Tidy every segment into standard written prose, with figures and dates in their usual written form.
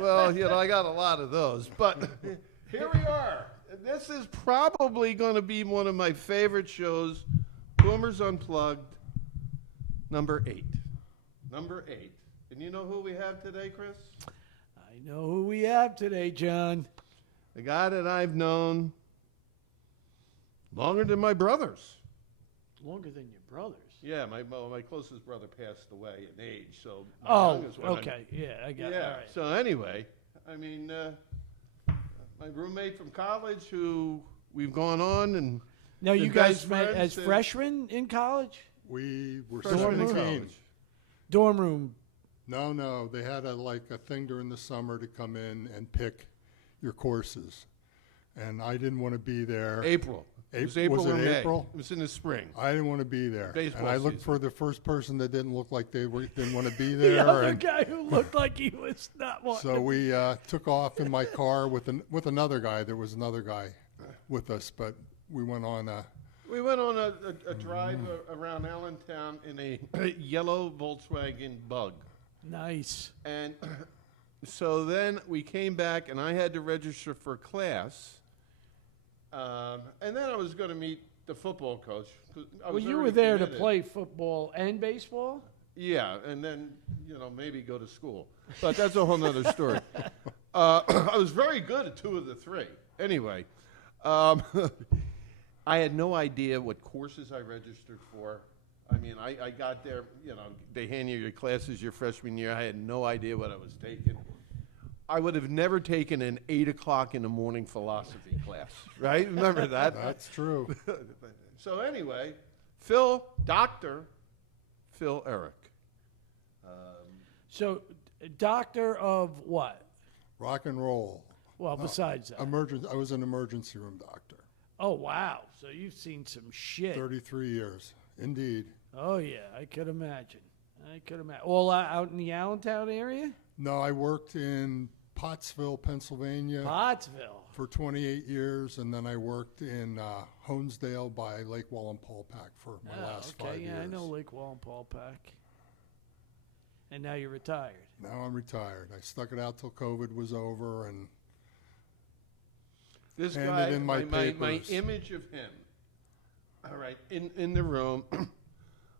Well, I got a lot of those. But here we are. This is probably going to be one of my favorite shows, Boomers Unplugged, number 8. Number 8. And you know who we have today, Chris? I know who we have today, John. A guy that I've known longer than my brothers. Longer than your brothers. Yeah, my closest brother passed away in age, so my Oh, youngest one. okay. Yeah, I got it. Yeah. All right. So anyway, I mean, my roommate from college, who we've gone on and Now, been you guys best met friends as since- freshmen in college? We were Freshman in 17. college. Dorm room. No, they had a thing during the summer to come in and pick your courses. And I didn't want to be there. April. It was Was April it or May. April? It was in the spring. I didn't want to be there. Baseball and I looked season. for the first person that didn't look like didn't want to be The there. other and guy who looked like he was not wanting so to we took off in my car with another guy. There was another guy with us, but we went on We went on a drive around Allentown in a yellow Volkswagen Bug. Nice. And so then we came back, and I had to register for class. And then I was going to meet the football coach. Well, you were there to play football and baseball? Yeah, and then, maybe go to school. But that's a whole nother story. I was very good at 2 of the 3. Anyway, I had no idea what courses I registered for. I mean, I got there, they hand you your classes your freshman year. I had no idea what I was taking. I would have never taken an 8 o'clock in the morning philosophy class, right? Remember that? That's true. So anyway, Dr. Phil Ehrig. So, doctor of what? Rock and roll. Well, besides that. I was an emergency room doctor. Oh, wow. So you've seen some shit. 33 years, indeed. Oh, yeah. I could imagine. All out in the Allentown area? No, I worked in Pottsville, Pennsylvania. Pottsville. For 28 years, and then I worked in Honesdale by Lake Wallenpaupack for my last 5 years. Yeah, I know Lake Wallenpaupack. And now you're retired. Now I'm retired. I stuck it out till COVID was over, and This handed guy, in my my papers. image of him, all right, in the room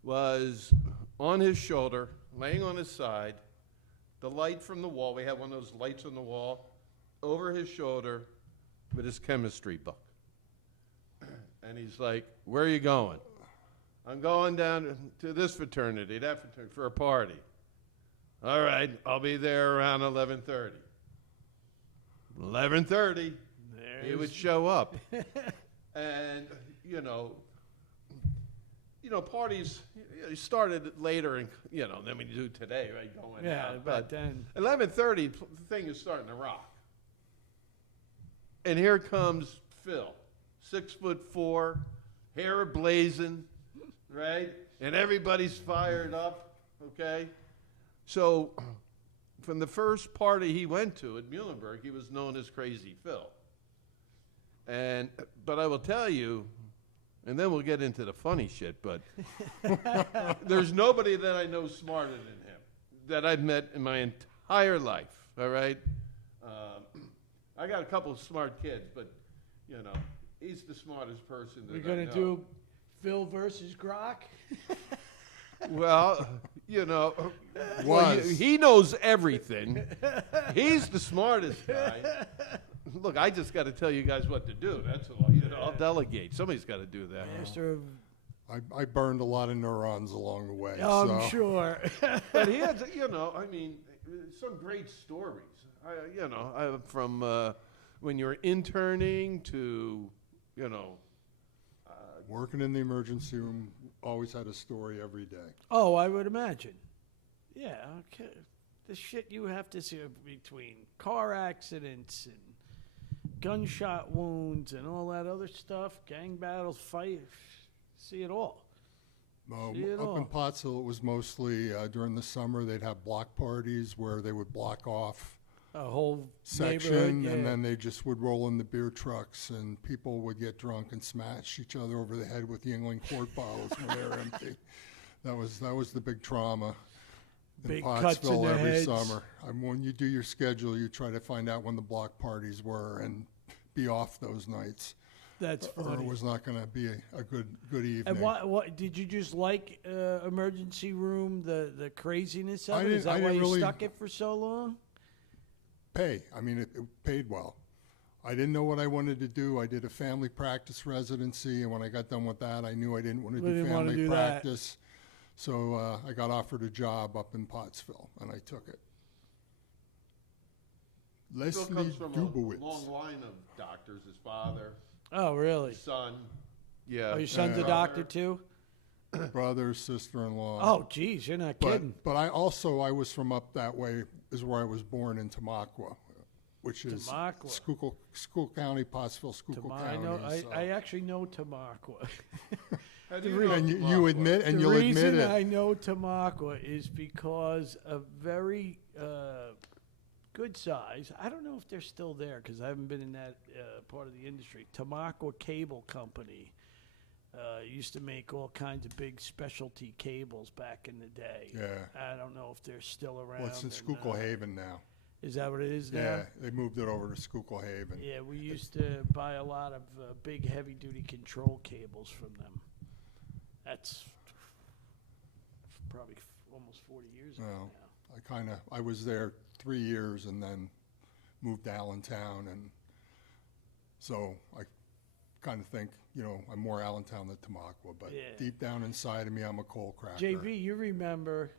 was on his shoulder, laying on his side, the light from the wall. We had one of those lights on the wall over his shoulder with his chemistry book. And he's like, "Where are you going?" "I'm going down to this fraternity, that fraternity, for a party." "All right, I'll be there around 11:30. 11:30, he would show up. And, parties started later than we do today, right? Going out. But then 11:30, the thing is starting to rock. And here comes Phil, 6'4", hair blazing, right? And everybody's fired up, okay? So from the first party he went to at Muhlenberg, he was known as Crazy Phil. But I will tell you, and then we'll get into the funny shit, but there's nobody that I know smarter than him that I've met in my entire life, all right? I got a couple of smart kids, but, he's the smartest person that we're I going know. to do Phil versus Grok? Well, Was. he knows everything. He's the smartest guy. Look, I just got to tell you guys what to do. That's all. I'll delegate. Somebody's got to do that. Master of... I burned a lot of neurons along the way. I'm so. sure. But he had, some great stories. From when you're interning to, Working in the emergency room, always had a story every day. Oh, I would imagine. Yeah, okay. The shit you have to see between car accidents and gunshot wounds and all that other stuff, gang battles, fight, see it all. See it Up all. in Pottsville, it was mostly during the summer, they'd have block parties where they would block off A whole section, neighborhood, yeah. and then they just would roll in the beer trucks, and people would get drunk and smash each other over the head with Yingling quart bottles when they were empty. That was the big trauma. in Big cuts in Pottsville their every heads. summer. When you do your schedule, you try to find out when the block parties were and be off those nights. That's Or funny. it was not going to be a good evening. And what did you just like emergency room? The craziness of I it? didn't- Is that I why didn't you really- stuck it for so long? Pay. I mean, it paid well. I didn't know what I wanted to do. I did a family practice residency, and when I got done with that, I knew I didn't want to do Didn't wanna family do that. practice. So I got offered a job up in Pottsville, and I took it. Bill Leslie comes from a Dubowitz. long line of doctors. His father, Oh, really? his son. Yeah. Oh, your son's a Yeah. doctor too? Brother, sister-in-law. Oh, geez, you're not kidding. But I was from up that way, is where I was born in Tamaqua, which is Tamaqua. Schuylkill County, Pottsville, Schuylkill I County. know. so- I actually know Tamaqua. How do you know and you Tamaqua? admit, and The you'll admit reason it. I know Tamaqua is because a very good size. I don't know if they're still there because I haven't been in that part of the industry. Tamaqua Cable Company used to make all kinds of big specialty cables back in the day. Yeah. I don't know if they're still around. Well, it's in or Schuylkill not. Haven now. Is that what it is now? Yeah, they moved it over to Schuylkill Haven. Yeah, we used to buy a lot of big heavy-duty control cables from them. That's probably almost 40 years ago Well, now. I was there 3 years and then moved to Allentown, and so I kind of think, I'm more Allentown than Tamaqua, but Yeah. deep down inside of me, I'm a coal cracker. JB, you remember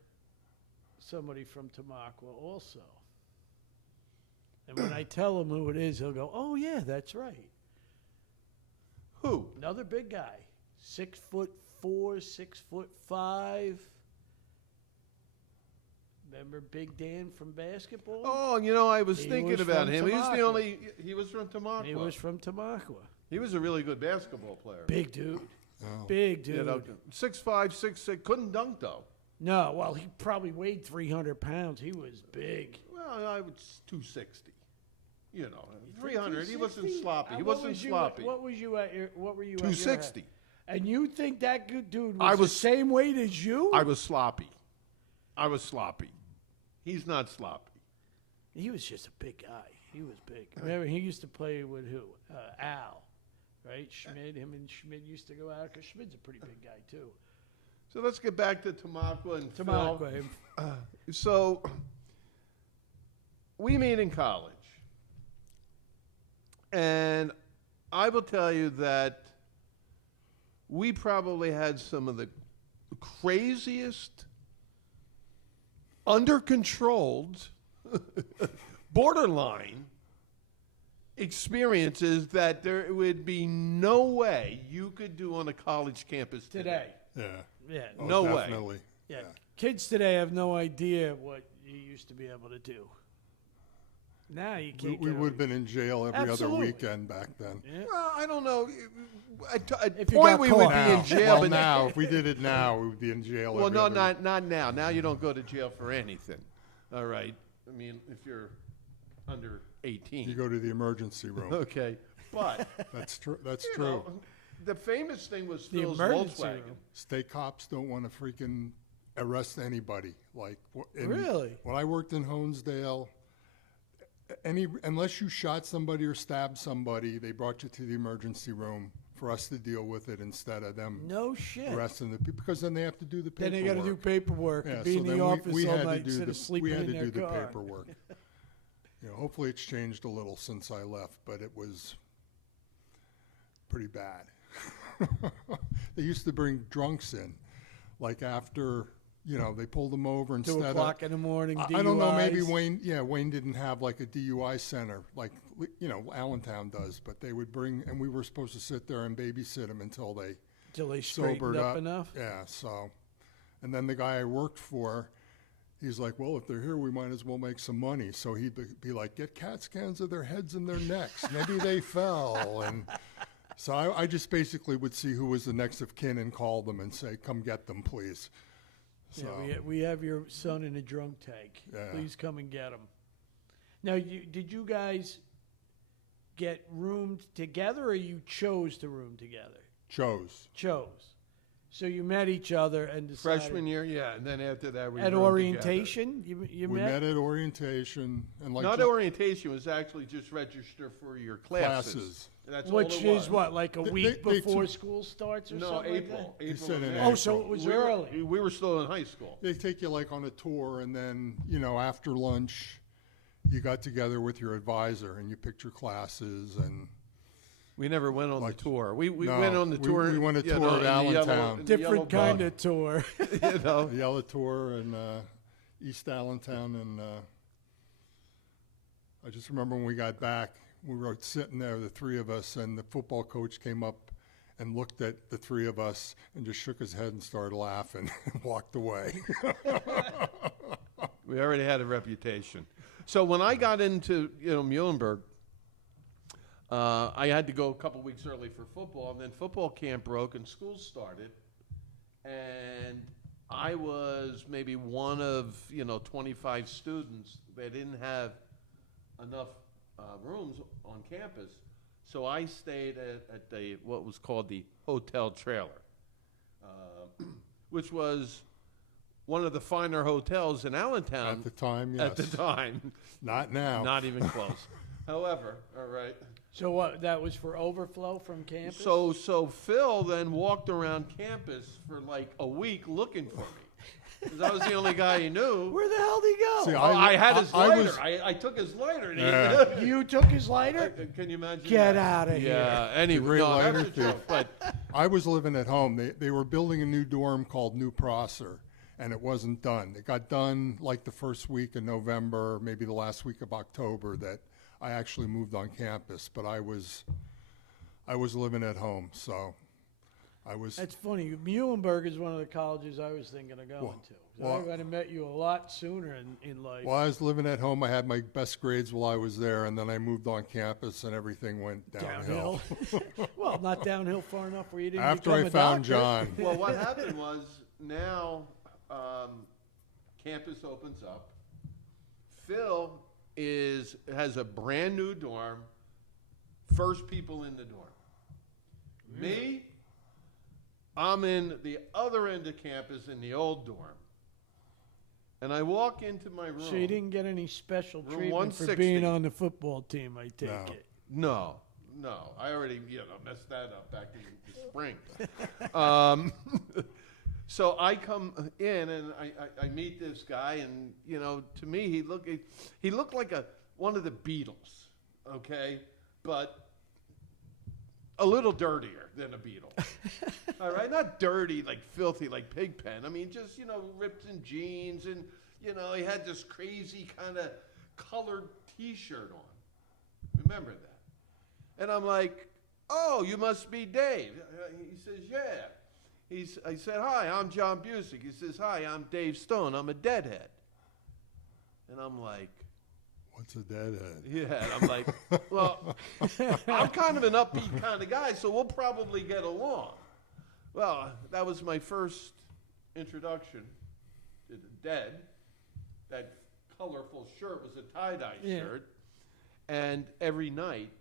somebody from Tamaqua also. And when I tell him who it is, he'll go, "Oh, yeah, that's right. Who? Another big guy. 6'4", 6'5". Remember Big Dan from basketball? Oh, I was He thinking was about from him. He was the Tamaqua. only. He was from Tamaqua. He was from Tamaqua. He was a really good basketball player. Big dude. Oh. Big dude. 6'5", 6'6", couldn't dunk though. No, well, he probably weighed 300 pounds. He was big. Well, I was 260. 300. He wasn't 260? sloppy. He What wasn't was you sloppy. What was you at? What were you at? 260. And you think that good dude was, I was- the same weight as you? I was sloppy. He's not sloppy. He was just a big guy. He was big. Remember, he used to play with who? Al, right? Schmid. Him and Schmid used to go out because Schmid's a pretty big guy too. So let's get back to Tamaqua and Phil. Tamaqua. So we meet in college, and I will tell you that we probably had some of the craziest, under-controlled, borderline experiences that there would be no way you could do on a college campus Today. Yeah. Yeah. Oh, No way. definitely. Yeah. Kids today have no idea what you used to be able to do. Now you can't. We get would have been in jail every Absolutely. other weekend back then. Yeah. Well, I don't know. At If you point got we would caught. be in Now, jail, well, but now, if we did it now, we would be in jail. well, every no, other not now. Now you don't go to jail for anything. All right. I mean, if you're under 18. You go to the emergency room. Okay, but That's true. That's you true. know, the famous thing was The Phil's emergency Volkswagen. room. State cops don't want to freaking arrest anybody. Really? When I worked in Honesdale, unless you shot somebody or stabbed somebody, they brought you to the emergency room for us to deal with it instead of them No shit. arresting the people, because then they have to do the Then paperwork. they got to do paperwork Yeah, and be so in the then office we all had to night do instead the, of sleeping we had in to their do the car. paperwork. Hopefully it's changed a little since I left, but it was pretty bad. They used to bring drunks in, like after, they pulled them over 2 instead o'clock in the morning. of. I don't know, maybe DUIs. Wayne didn't have like a DUI center like, Allentown does, but they would bring, and we were supposed to sit there and babysit them until they Till they straightened sobered up up. enough. Yeah, so, and then the guy I worked for, he's like, well, if they're here, we might as well make some money. So he'd be like, get CAT scans of their heads and their necks. Maybe they fell. And so I just basically would see who was the next of kin and call them and say, come get them, please. So, Yeah, we have your son in a drunk tank. Yeah. Please come and get him. Now, did you guys get roomed together, or you chose to room together? chose. Chose. So you met each other and decided. Freshman year, yeah, and then after that we At roomed orientation, you We met? met at orientation and like Not ju- orientation, it was actually just register for your classes. That's all Which it is was. what, like a They- week they before took- school starts or No, something April. like He April said or in May. that? Oh, so it was we early. We were still in high school. they take you like on a tour, and then after lunch, you got together with your advisor and you picked your classes and. We never went on Like- the tour. We No, went on the we- tour. we went a you tour know, of in the yellow- Allentown. in the Different yellow kind bug, of tour. you know. The Yellow Tour in East Allentown, and I just remember when we got back, we were sitting there, the three of us, and the football coach came up and looked at the three of us and just shook his head and started laughing and walked away. We already had a reputation. So when I got into Muhlenberg, I had to go a couple weeks early for football, and then football camp broke and school started, and I was maybe one of 25 students that didn't have enough rooms on campus, so I stayed at the what was called the hotel trailer, which was one of the finer hotels in Allentown At the time, yes. At the time, Not now. not even close. However, all right. So what, that was for overflow from campus? So Phil then walked around campus for like a week looking for me. 'Cause I was the only guy he knew. Where the hell did he go? See, I had his I lighter. was- I took his lighter. And Yeah. You took his lighter? Can you imagine? Get that? outta here. Yeah. Anyway, great no, lighter that's a joke. But I was living at home. They were building a new dorm called New Prosser, and it wasn't done. It got done like the first week in November, maybe the last week of October, that I actually moved on campus. But I was living at home, so I was. That's funny. Muhlenberg is one of the colleges I was thinking of going to. well- I would have met you a lot sooner in life. While I was living at home, I had my best grades while I was there, and then I moved on campus, and everything went downhill. Well, not downhill far enough where you didn't After become I a found doctor. John. well, what happened was now campus opens up. Phil has a brand new dorm. First people in the dorm. Me, I'm in the other end of campus in the old dorm. And I walk into my room. So you didn't get any special Room treatment for 160. being on the football team, I take No. it. No. I already messed that up back in the spring. So I come in and I meet this guy, and to me he looked like one of the Beatles, okay, but a little dirtier than a Beatle. All right, not dirty like filthy like Pigpen. I mean, just ripped in jeans, and he had this crazy kind of colored T-shirt on. Remember that? And I'm like, "Oh, you must be Dave." He says, "Yeah." I said, "Hi, I'm John Busick." He says, "Hi, I'm Dave Stone. I'm a deadhead." And I'm like, What's a deadhead? yeah, and I'm like, well, I'm kind of an upbeat kind of guy, so we'll probably get along. Well, that was my first introduction to the Dead. That colorful shirt was a tie-dye shirt. And every night,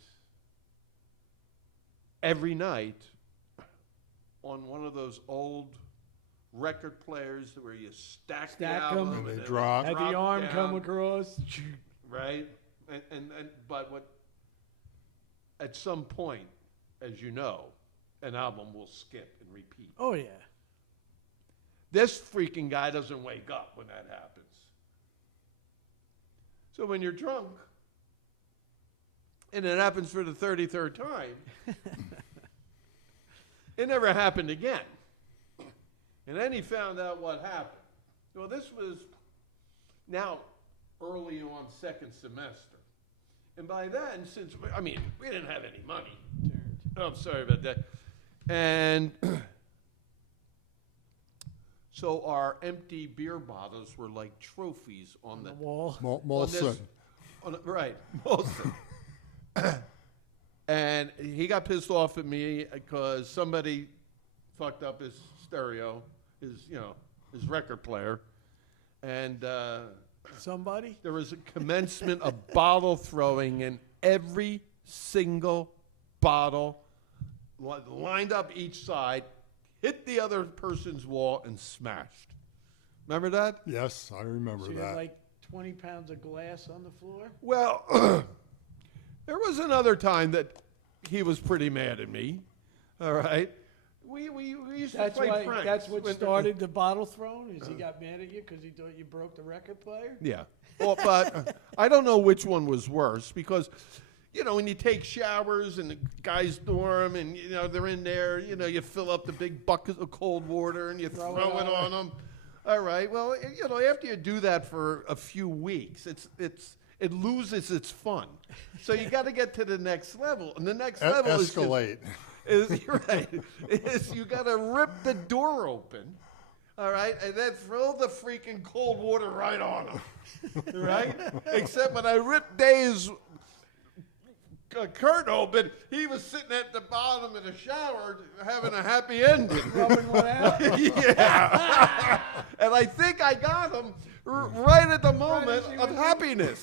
on one of those old record players where you stack the 'em. album And they then drop. Had drop the arm down. come across. Right? But at some point, as you know, an album will skip and repeat. Oh, yeah. This freaking guy doesn't wake up when that happens. So when you're drunk, and it happens for the 33rd time, it never happened again. And then he found out what happened. Well, this was now early on second semester. And by then, we didn't have any money. Oh, I'm sorry about that. And so our empty beer bottles were like trophies on The wall. Molson. Right, Molson. And he got pissed off at me because somebody fucked up his stereo, his record player, and Somebody? there was a commencement of bottle throwing, and every single bottle lined up each side hit the other person's wall and smashed. Remember that? Yes, I remember So you had that. like 20 pounds of glass on the floor? Well, there was another time that he was pretty mad at me. All right. We used to play pranks. That's what When- started the bottle throwing, is he got mad at you because he thought you broke the record player? Yeah. Well, but I don't know which one was worse because, you know, when you take showers in the guy's dorm and, you know, they're in there, you know, you fill up the big bucket of cold water and you throw it on them. All right. Well, you know, after you do that for a few weeks, it loses its fun. So you got to get to the next level. And the next level Escalate. you're right. Is you got to rip the door open, all right, and then throw the freaking cold water right on him, right? Except when I ripped Dave's curtain open, he was sitting at the bottom of the shower having a happy ending. Rubbing one out? Yeah. And I think I got him right at the moment of happiness.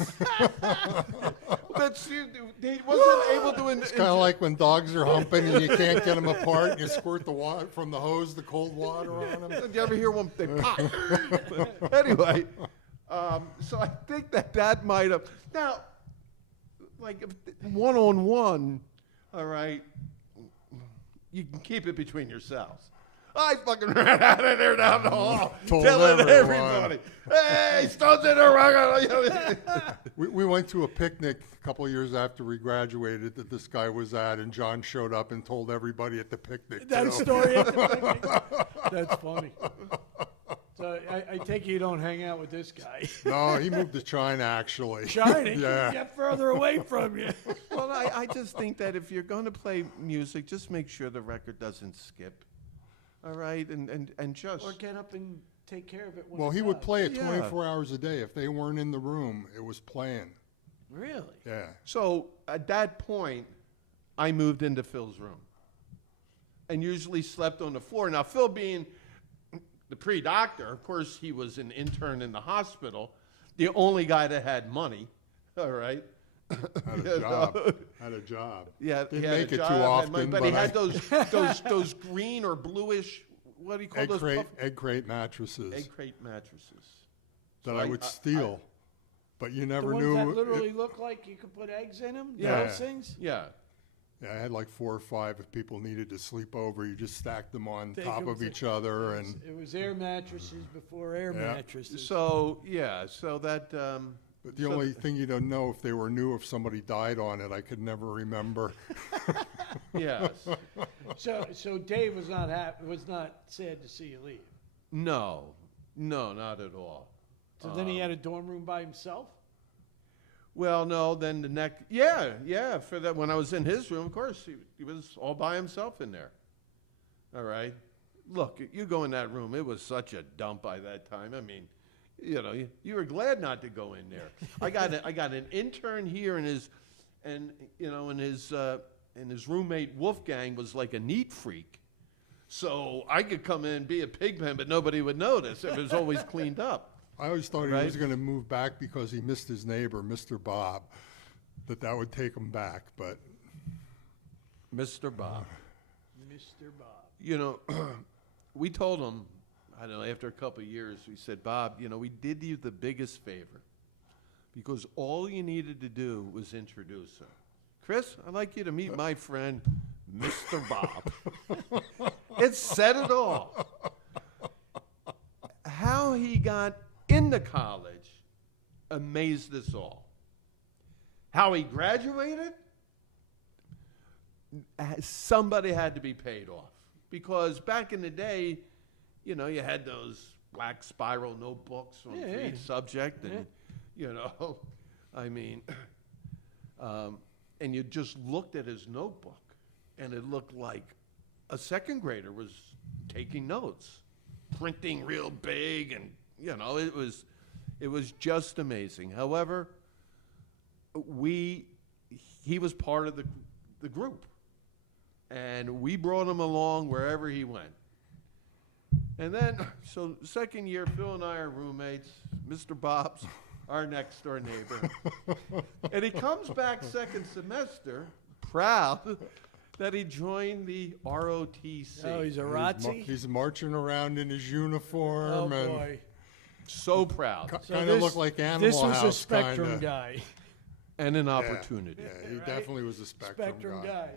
He wasn't able to. It's kind of like when dogs are humping and you can't get them apart. And you squirt the water from the hose, the cold water on them. Did you ever hear one? They pop. Anyway, so I think that might have now, like one-on-one. All right, you can keep it between yourselves. I fucking ran out of there down the hall, Told telling everyone. everybody, "Hey, Stone's in the rug." We went to a picnic a couple of years after we graduated that this guy was at, and John showed up and told everybody at the picnic. That too. story at the picnic? That's funny. So I take it you don't hang out with this guy. No, he moved to China, actually. China, Yeah. get further away from you. Well, I just think that if you're going to play music, just make sure the record doesn't skip. All right, and just Or get up and take care of it when Well, it he would does. play it Yeah. 24 hours a day. If they weren't in the room, it was playing. Really? Yeah. So at that point, I moved into Phil's room and usually slept on the floor. Now, Phil being the pre-doctor, of course, he was an intern in the hospital, the only guy that had money, all right? Had You a know? job. Had a job. Yeah, Didn't he had make a it job, too had often, money, but he but had those green or bluish, what do you call Egg those? crate mattresses Egg crate mattresses. that So I would steal. But you The never ones knew. that literally look like you could put eggs in them? Yeah. Those things? Yeah. Yeah, I had like 4 or 5. If people needed to sleep over, you just stacked them on Think top it of was each other. And It was air mattresses before air Yeah. mattresses. So, yeah, so that, but the so only thing you don't know if they were new, if somebody died on it, I could never remember. yes. So Dave was not was not sad to see you leave. No, not at all. So then he had a dorm room by himself? Well, no, then the next, for that, when I was in his room, of course, he was all by himself in there. All right. Look, you go in that room, it was such a dump by that time. I mean, you know, you were glad not to go in there. I got an intern here, and his roommate Wolfgang was like a neat freak. So I could come in and be a pigpen, but nobody would notice. It was always cleaned up. I always thought he Right. was going to move back because he missed his neighbor, Mr. Bob, that would take him back. But Mr. Bob. Mr. Bob. You know, we told him, I don't know, after a couple of years, we said, Bob, you know, we did you the biggest favor because all you needed to do was introduce her. Chris, I'd like you to meet my friend, Mr. Bob. It said it all. How he got into college amazed us all. How he graduated, somebody had to be paid off. Because back in the day, you know, you had those black spiral notebooks on Yeah, each subject. And, you know, I mean, and you just looked at his notebook, and it looked like a second grader was taking notes, printing real big, and, you know, it was just amazing. However, he was part of the group. And we brought him along wherever he went. And then, so second year, Phil and I are roommates. Mr. Bob's our next door neighbor. And he comes back second semester, proud, that he joined the ROTC. Oh, he's a ROTC? He's marching around in his Oh, uniform and boy. So proud. So kind of this- looked like Animal This was House. a Spectrum kinda. guy. And an opportunity. Yeah, he Right? definitely was a Spectrum, Spectrum guy. guy.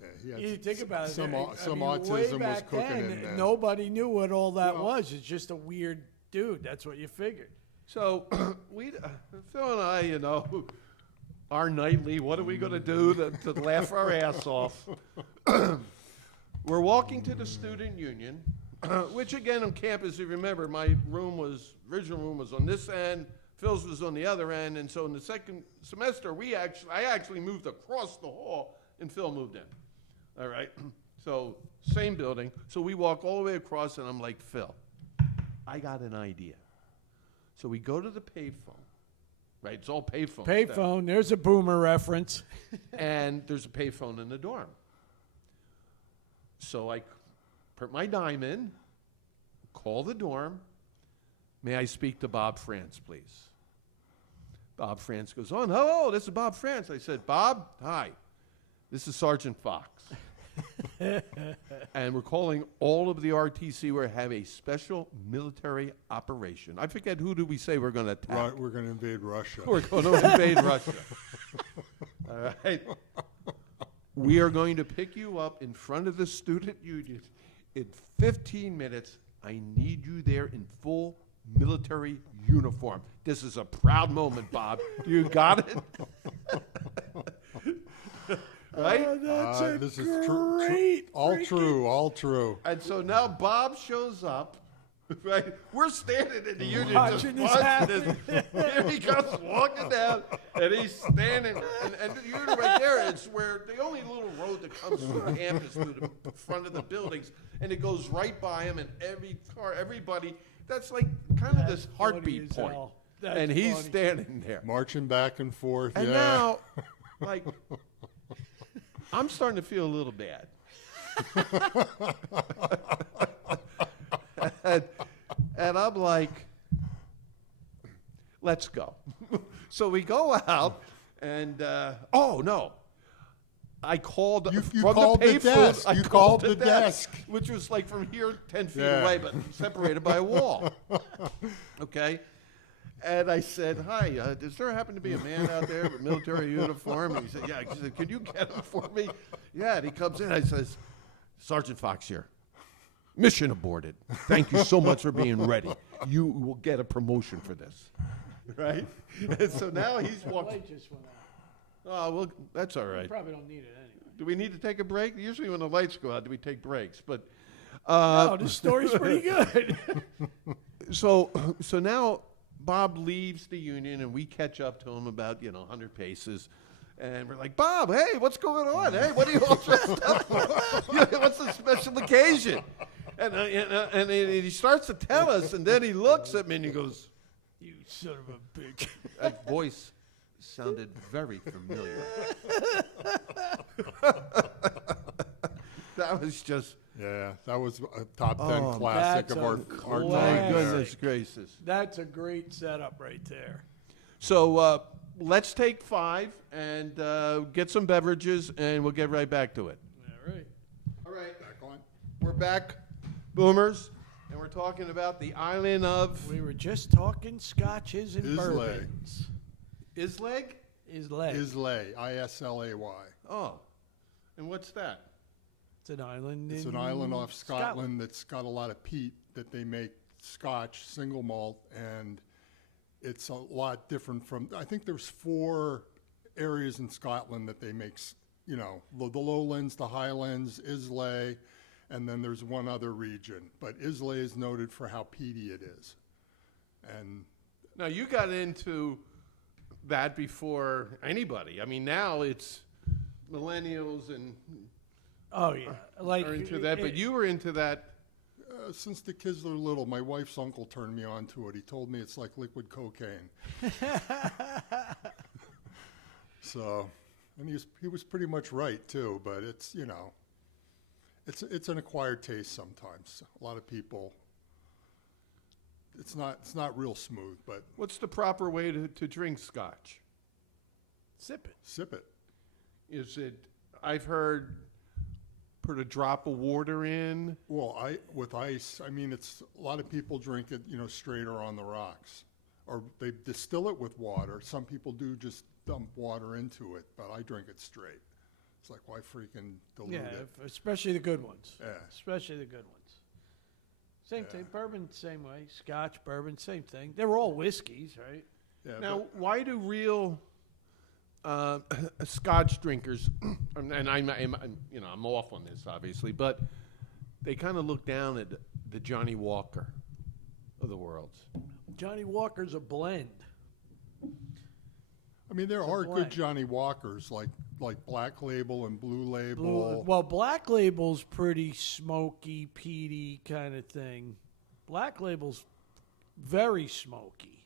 Yeah, he had You think about it. some I some mean, way autism was back cooking then, in there. nobody knew what all that Well- was. It's just a weird dude. That's what you figured. So Phil and I, you know, our nightly, what are we going to do to laugh our ass off? We're walking to the student union, which again on campus, you remember, my original room was on this end, Phil's was on the other end, and so in the second semester, I actually moved across the hall, and Phil moved in. All right, so same building. So we walk all the way across, and I'm like, Phil, I got an idea. So we go to the payphone, right? It's all payphones. Payphone. There's a boomer reference. And there's a payphone in the dorm. So I put my dime in, call the dorm. May I speak to Bob France, please? Bob France goes on. Hello, this is Bob France. I said, Bob, hi. This is Sergeant Fox. And we're calling all of the RTC. We have a special military operation. I forget, who do we say we're going to attack? We're going to invade Russia. We're going to invade Russia. All right. We are going to pick you up in front of the student union in 15 minutes. I need you there in full military uniform. This is a proud moment, Bob. You got it? Right? Oh, that's a This is great. all freaking- true, all true. And so now Bob shows up. Right? We're standing in the union Watching this watching happen. this. Here he comes walking down, and he's standing. And the union right there is where the only little road that comes from campus to the front of the buildings, and it goes right by him, and every car, everybody, that's like kind of this That's heartbeat funny as point. hell. That's And he's funny. standing there. Marching back and forth. And yeah. now, like, I'm starting to feel a little bad. and I'm like, let's go. So we go out, and oh no, I called You from called the the payphone. desk. I You called called the the desk, desk. which was like from here 10 feet Yeah. away, but separated by a wall. Okay. And I said, hi, does there happen to be a man out there with military uniform? And he said, yeah. I said, can you get him for me? Yeah, and he comes in. I says, Sergeant Fox here. Mission aborted. Thank you so much for being ready. You will get a promotion for this. Right? And so now he's The walking. light just went out. Oh, well, that's all You right. probably don't need it anyway. Do we need to take a break? Usually when the lights go out, do we take breaks? But Oh, the story's pretty good. so now Bob leaves the union, and we catch up to him about 100 paces, and we're like, Bob, hey, what's going on? Hey, what are you all dressed up for? What's the special occasion? And he starts to tell us, and then he looks at me and he goes, You son of a bitch. that voice sounded very familiar. That was just, Yeah, that was a top 10 Oh, classic that's of our a time. my classic. there. goodness gracious. That's a great setup right there. So let's take 5 and get some beverages, and we'll get right back to it. All right. All right, Back on. we're back, boomers, and we're talking about the island of We were just talking scotches and Islay. bourbons. Isleg. Islay. Islay, Islay. Oh, and what's that? It's an island. It's in an island off Scotland that's got a lot of peat that they make Scotch single malt, and it's a lot different from. I think there's 4 areas in Scotland that they make. The lowlands, the highlands, Islay, and then there's one other region. But Islay is noted for how peaty it is, and Now you got into that before anybody. I mean, now it's millennials and Oh yeah, like are into that, but you were into that. since the kids were little, my wife's uncle turned me on to it. He told me it's like liquid cocaine. So, and he was pretty much right too. But it's it's an acquired taste sometimes. A lot of people. It's not real smooth, but What's the proper way to drink Scotch? sip it. sip it. Is it? I've heard put a drop of water in? Well, with ice, I mean, it's a lot of people drink it, straight or on the rocks, or they distill it with water. Some people do just dump water into it, but I drink it straight. It's like, why freaking dilute Yeah, it? especially the good ones. Yeah. Especially the good ones. Same Yeah. thing. Bourbon, same way. Scotch, bourbon, same thing. They're all whiskeys, right? Yeah, Now, why do real Scotch drinkers, and I'm off on this obviously, but they kind of look down at the Johnny Walker of the world? Johnny Walker's a blend. I mean, there It's a are good blend. Johnny Walkers, like Black Label and Blue Label. Well, Black Label's pretty smoky, peaty kind of thing. Black Label's very smoky.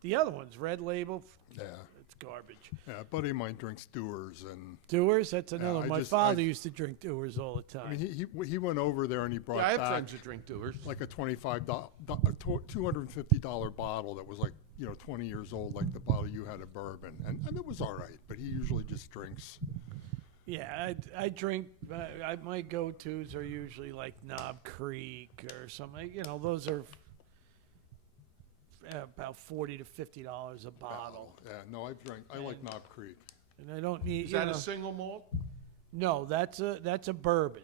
The other one's Red Label. Yeah. It's garbage. Yeah, a buddy of mine drinks Dewar's, and Dewar's, that's another one. I My just- father I- used to drink Dewar's all the time. I mean, he went over there and he brought Yeah, I have back friends who drink Dewar's. like a $250 bottle that was like 20 years old, like the bottle you had of bourbon, and it was all right. But he usually just drinks. Yeah, I drink. My go-tos are usually like Knob Creek or something. Those are about $40 to $50 a bottle, Yeah, no, I like And- Knob Creek. and I don't need. Is that a single malt? No, that's a bourbon.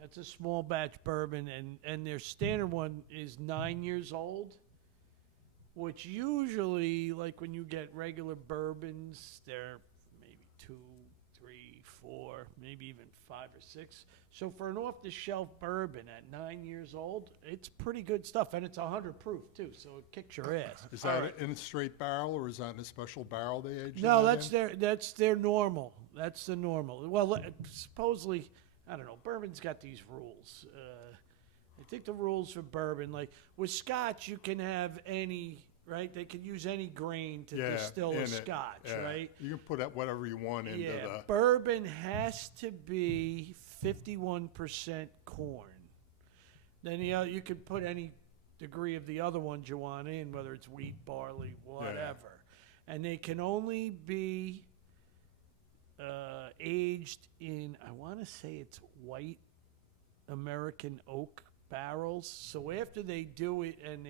That's a small batch bourbon, and their standard one is 9 years old, which usually, like when you get regular bourbons, they're maybe 2, 3, 4, maybe even 5 or 6. So for an off-the-shelf bourbon at 9 years old, it's pretty good stuff, and it's 100 proof too, so it kicks your ass. Is All that right. in a straight barrel, or is that in a special barrel they age? No, that that's their normal. That's the normal. Well, supposedly, I don't know. Bourbon's got these rules. I think the rules for bourbon, like with Scotch, you can have any, right? They can use any grain to distill in a it. Yeah. right? You can put whatever you want into the. Bourbon has to be 51% corn. Then you could put any degree of the other ones you want in, whether it's wheat, barley, whatever. And they can only be aged in, I want to say it's white American oak barrels. So after they do it, and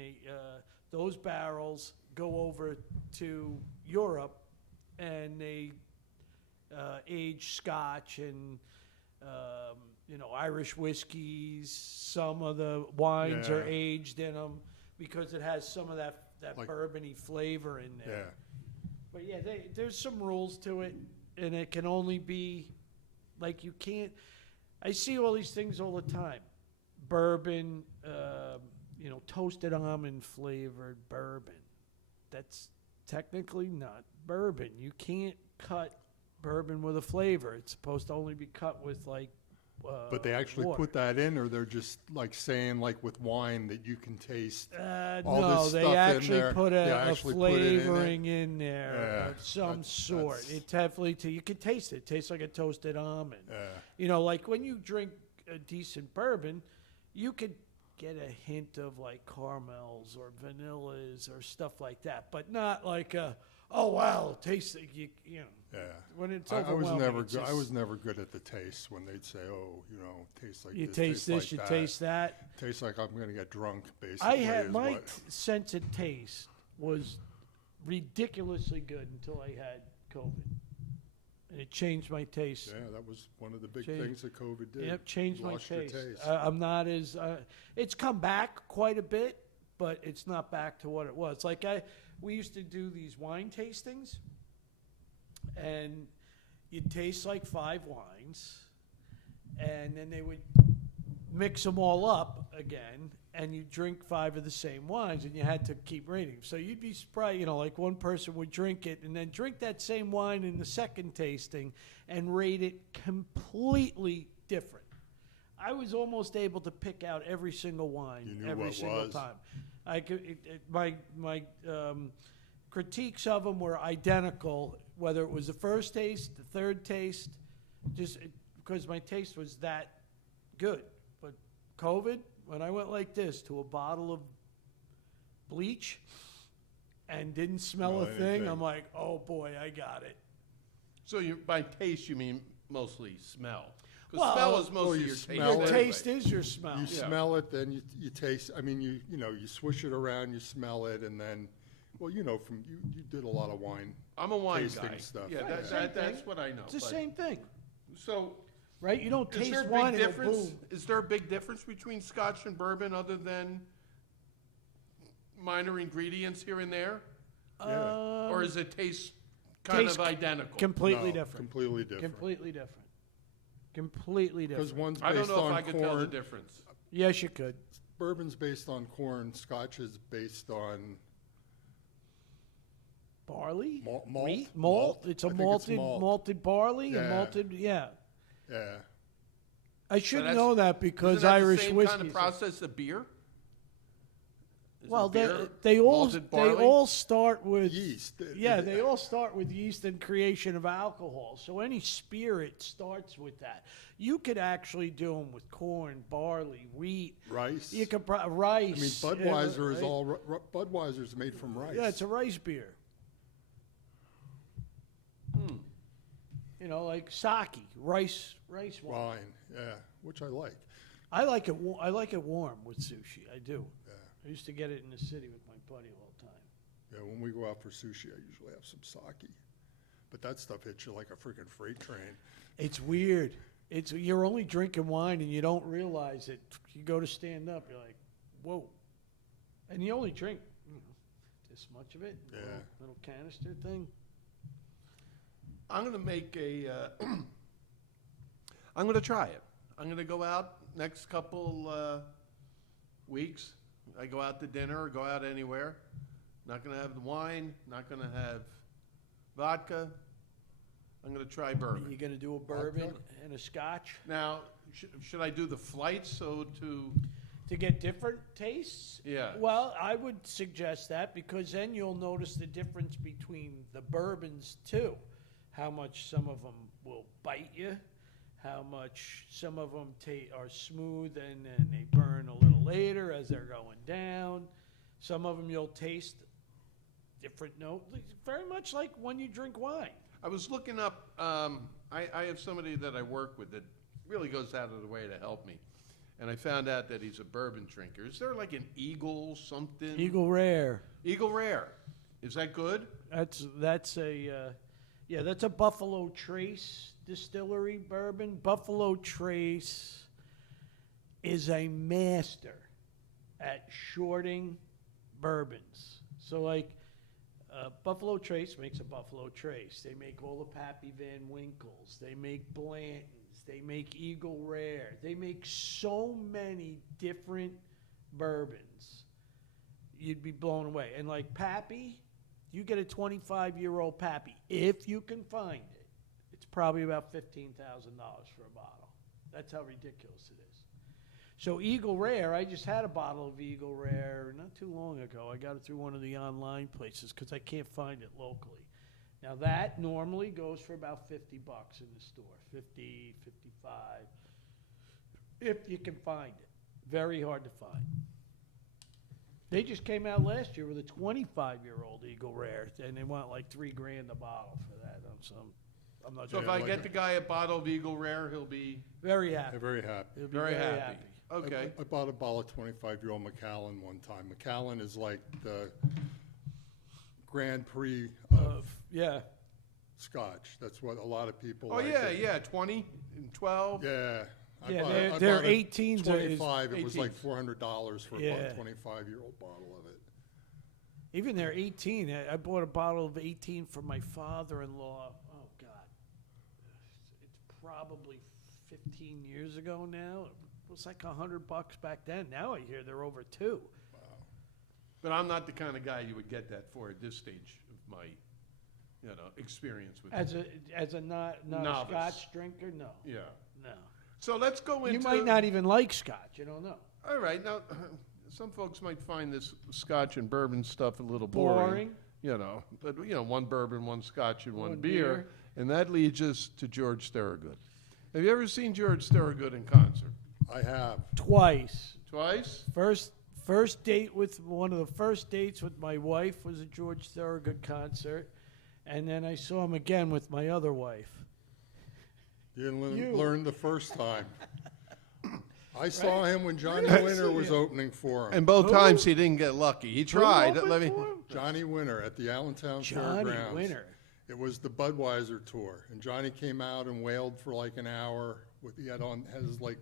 those barrels go over to Europe, and they age Scotch and Irish whiskeys. Some of the wines are Yeah. aged in them because it has some of that Like- bourbony flavor in there. Yeah. But yeah, there's some rules to it, and it can only be, like, you can't. I see all these things all the time. Bourbon, toasted almond flavored bourbon. That's technically not bourbon. You can't cut bourbon with a flavor. It's supposed to only be cut with But they actually water. put that in, or they're just like saying, like with wine, that you can taste. all No, this they stuff in actually there. put They a actually put it in it. flavoring in there Yeah, of some that's- sort. that's- It definitely, you can taste it. It tastes like a toasted almond. Yeah. Like when you drink a decent bourbon, you could get a hint of like caramels or vanillas or stuff like that, but not like oh wow, it tastes like you know. Yeah. When it's I was overwhelming, never it's good. I just- was never good at the taste when they'd say, "Oh, tastes like You this, taste this, like you that. taste that. Tastes like I'm going to get drunk." Basically, I had is my what- sense of taste was ridiculously good until I had COVID, and it changed my taste. Yeah, that was one of the big Change- things that COVID did. Yep, changed my Lost your taste. taste. I'm not as. It's come back quite a bit, but it's not back to what it was. Like we used to do these wine tastings, and you'd taste like 5 wines, and then they would mix them all up again, and you drink 5 of the same wines, and you had to keep rating them. So you'd be surprised, like one person would drink it and then drink that same wine in the second tasting and rate it completely different. I was almost able to pick out every single wine You knew every what single was. time. I could, my critiques of them were identical, whether it was the first taste, the third taste, because my taste was that good. But COVID, when I went like this to a bottle of bleach and didn't smell Smell a thing, anything. I'm like, oh boy, I got it. So by taste, you mean mostly smell? Because Well, smell is well, mostly you your taste. smell Your it. taste is your smell. You Yeah. smell it, then you taste. I mean, you swish it around, you smell it, and then, well, from you did a lot of wine. I'm a wine tasting guy. stuff. Yeah, Right, same that's thing. what I know. It's the but- same thing, So, right? You don't is taste there a wine big and go, difference? boom. Is there a big difference between Scotch and bourbon other than minor ingredients here and there? Yeah. Or is it taste kind taste of identical? Completely No, different. Completely different. Completely different. Completely Because different. one's I don't based know if on I could tell the corn. difference. Yes, you could. Bourbon's based on corn. Scotch is based on Barley? malt. Wheat? Malt. Malt? It's a I think malted, malt. malted barley and Yeah. malted, yeah. Yeah. I should that's- know that because Isn't that Irish the same whiskey. kind of process of beer? Is Well, beer they all malted barley? start with Yeast. Yeah, they all start with yeast and creation of alcohol. So any spirit starts with that. You could actually do them with corn, barley, wheat. Rice. You could I rice. mean, Budweiser is right? all Budweiser's made from rice. Yeah, it's a rice beer. Like sake, rice wine. wine. Yeah, which I like. I like it. I like it warm with sushi. I do. Yeah. I used to get it in the city with my buddy all the time. Yeah, when we go out for sushi, I usually have some sake. But that stuff hits you like a freaking freight train. It's weird. You're only drinking wine and you don't realize it. You go to stand up, you're like, whoa. And you only drink this much of it. Yeah. Little canister thing. I'm going to make I'm going to try it. I'm going to go out next couple weeks. I go out to dinner or go out anywhere. Not going to have the wine. Not going to have vodka. I'm going to try bourbon. You're going to do a bourbon and a scotch Now, should I do the flights to get different tastes? Yeah. Well, I would suggest that because then you'll notice the difference between the bourbons too. How much some of them will bite you, how much some of them are smooth and then they burn a little later as they're going down. Some of them you'll taste different note, very much like when you drink wine. I was looking up, I have somebody that I work with that really goes out of the way to help me. And I found out that he's a bourbon drinker. Is there like an Eagle something? Eagle Rare. Eagle Rare. Is that good? That's a Buffalo Trace distillery bourbon. Buffalo Trace is a master at shorting bourbons. So Buffalo Trace makes a Buffalo Trace. They make all the Pappy Van Winkles. They make Blanton's. They make Eagle Rare. They make so many different bourbons. You'd be blown away. And like Pappy, you get a 25-year-old Pappy, if you can find it. It's probably about $15,000 for a bottle. That's how ridiculous it is. So Eagle Rare, I just had a bottle of Eagle Rare not too long ago. I got it through one of the online places because I can't find it locally. Now that normally goes for about $50 in the store, 50, 55, if you can find it. Very hard to find. They just came out last year with a 25-year-old Eagle Rare, and they want like $3,000 a bottle for that. I'm not So sure. if I like get a- the guy a bottle of Eagle Rare, he'll be Very happy. They're very happy. He'll be very happy. happy. Okay. I bought a bottle of 25-year-old Macallan one time. Macallan is like the Grand Prix of Yeah. Scotch. That's what a lot of people Oh, like yeah, it. yeah, 20 and 12. Yeah. Yeah, I they're bought a 18s. 25. It was 18s. like $400 for a Yeah. 25-year-old bottle of it. Even they're 18. I bought a bottle of 18 for my father-in-law. Oh, God. It's probably 15 years ago now. It was like $100 back then. Now I hear they're over $2. But I'm not the kind of guy you would get that for at this stage of my, experience with it. As a not a Novice. Scotch drinker, no. Yeah. No. So let's go into... You might not even like Scotch. You don't know. All right, now, some folks might find this Scotch and bourbon stuff a little boring. But, one bourbon, one Scotch, and one beer. And that leads us to George Thorogood. Have you ever seen George Thorogood in concert? I have. Twice. Twice? First date with one of the first dates with my wife was a George Thorogood concert, and then I saw him again with my other wife. You didn't You. learn the first time. I saw him when Johnny Right. Winter was opening for him. And both Who? times he didn't get lucky. He tried. Who Let me. opened for him? Johnny Winter at the Allentown Johnny Fairgrounds. Winter. It was the Budweiser tour, and Johnny came out and wailed for like an hour. He had his like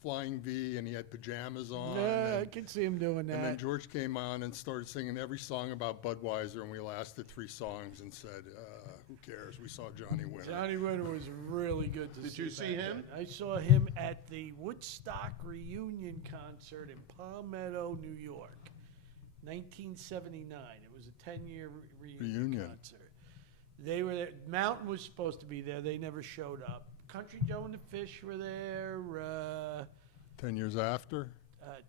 flying V, and he had pajamas on. Yeah, I and, can see him doing and then that. George came on and started singing every song about Budweiser, and we lasted 3 songs and said, "Who cares? We saw Johnny Winter." Johnny Winter was really good to see. Did you see back him? then. I saw him at the Woodstock reunion concert in Palmetto, New York, 1979. It was a 10-year reunion concert. They were there. Mountain was supposed to be there. They never showed up. Country Joe and the Fish were there. 10 years after.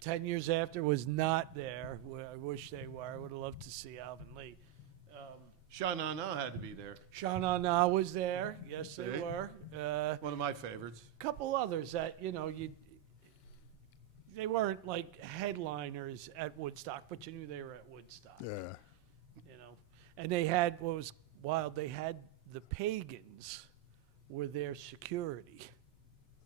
10 years after was not there. I wish they were. I would have loved to see Alvin Lee. Sha Na Na had to be there. Sha Na Na was there. Yes, they See? were. One of my favorites. Couple others that they weren't like headliners at Woodstock, but you knew they were at Woodstock. Yeah. And they had what was wild. They had the pagans were their security.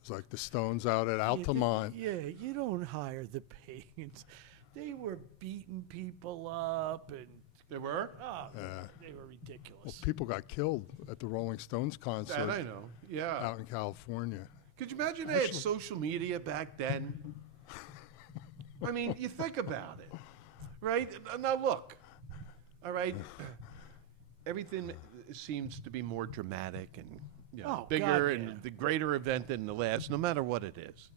It's like the Stones out at Altamont. You don't hire the pagans. They were beating people up and They were? they were ridiculous. Well, people got killed at the Rolling Stones concert That I know. Yeah. out in California. Could you imagine they had social media back then? I mean, you think about it, right? Now look, all right. Everything seems to be more dramatic and bigger God, and yeah. the greater event than the last, no matter what it is.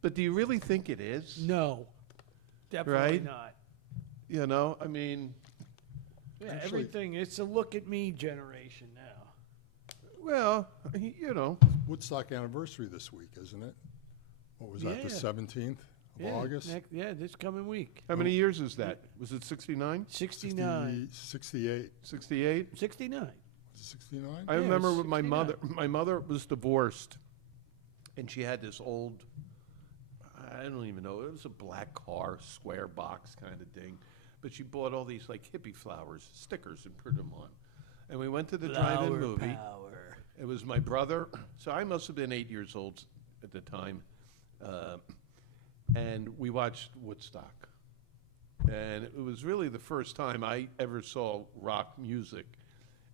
But do you really think it is? No, definitely Right? not. I mean, Yeah, Actually- everything. It's a look at me generation now. well, Woodstock anniversary this week, isn't it? What was that, the Yeah. 17th of August? This coming week. how many years is that? Was it 69? 69. 68. 68? 69. Was it 69? I Yeah, it remember was with my 69. mother. My mother was divorced, and she had this old, I don't even know, it was a black car, square box kind of thing. But she bought all these like hippie flowers, stickers, and put them on. And we went to the drive-in Flower movie. power. It was my brother, so I must have been 8 years old at the time. And we watched Woodstock. And it was really the first time I ever saw rock music.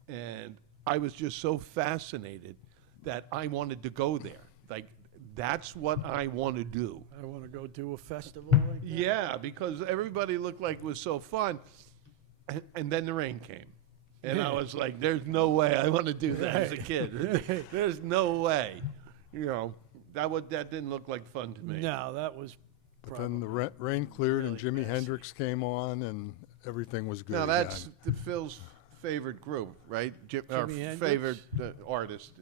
And I was just so fascinated that I wanted to go there. Like, that's what I want to do. I want to go do a festival like that. Yeah, because everybody looked like it was so fun. And then the rain came. And I was like, there's no way I want to do that as a kid. There's no way. That didn't look like fun to me. No, that was. But then the rain cleared and really Jimi Hendrix came on and everything was good Now, that's again. the Phil's favorite group, right? Our Jimi Hendrix? favorite artist,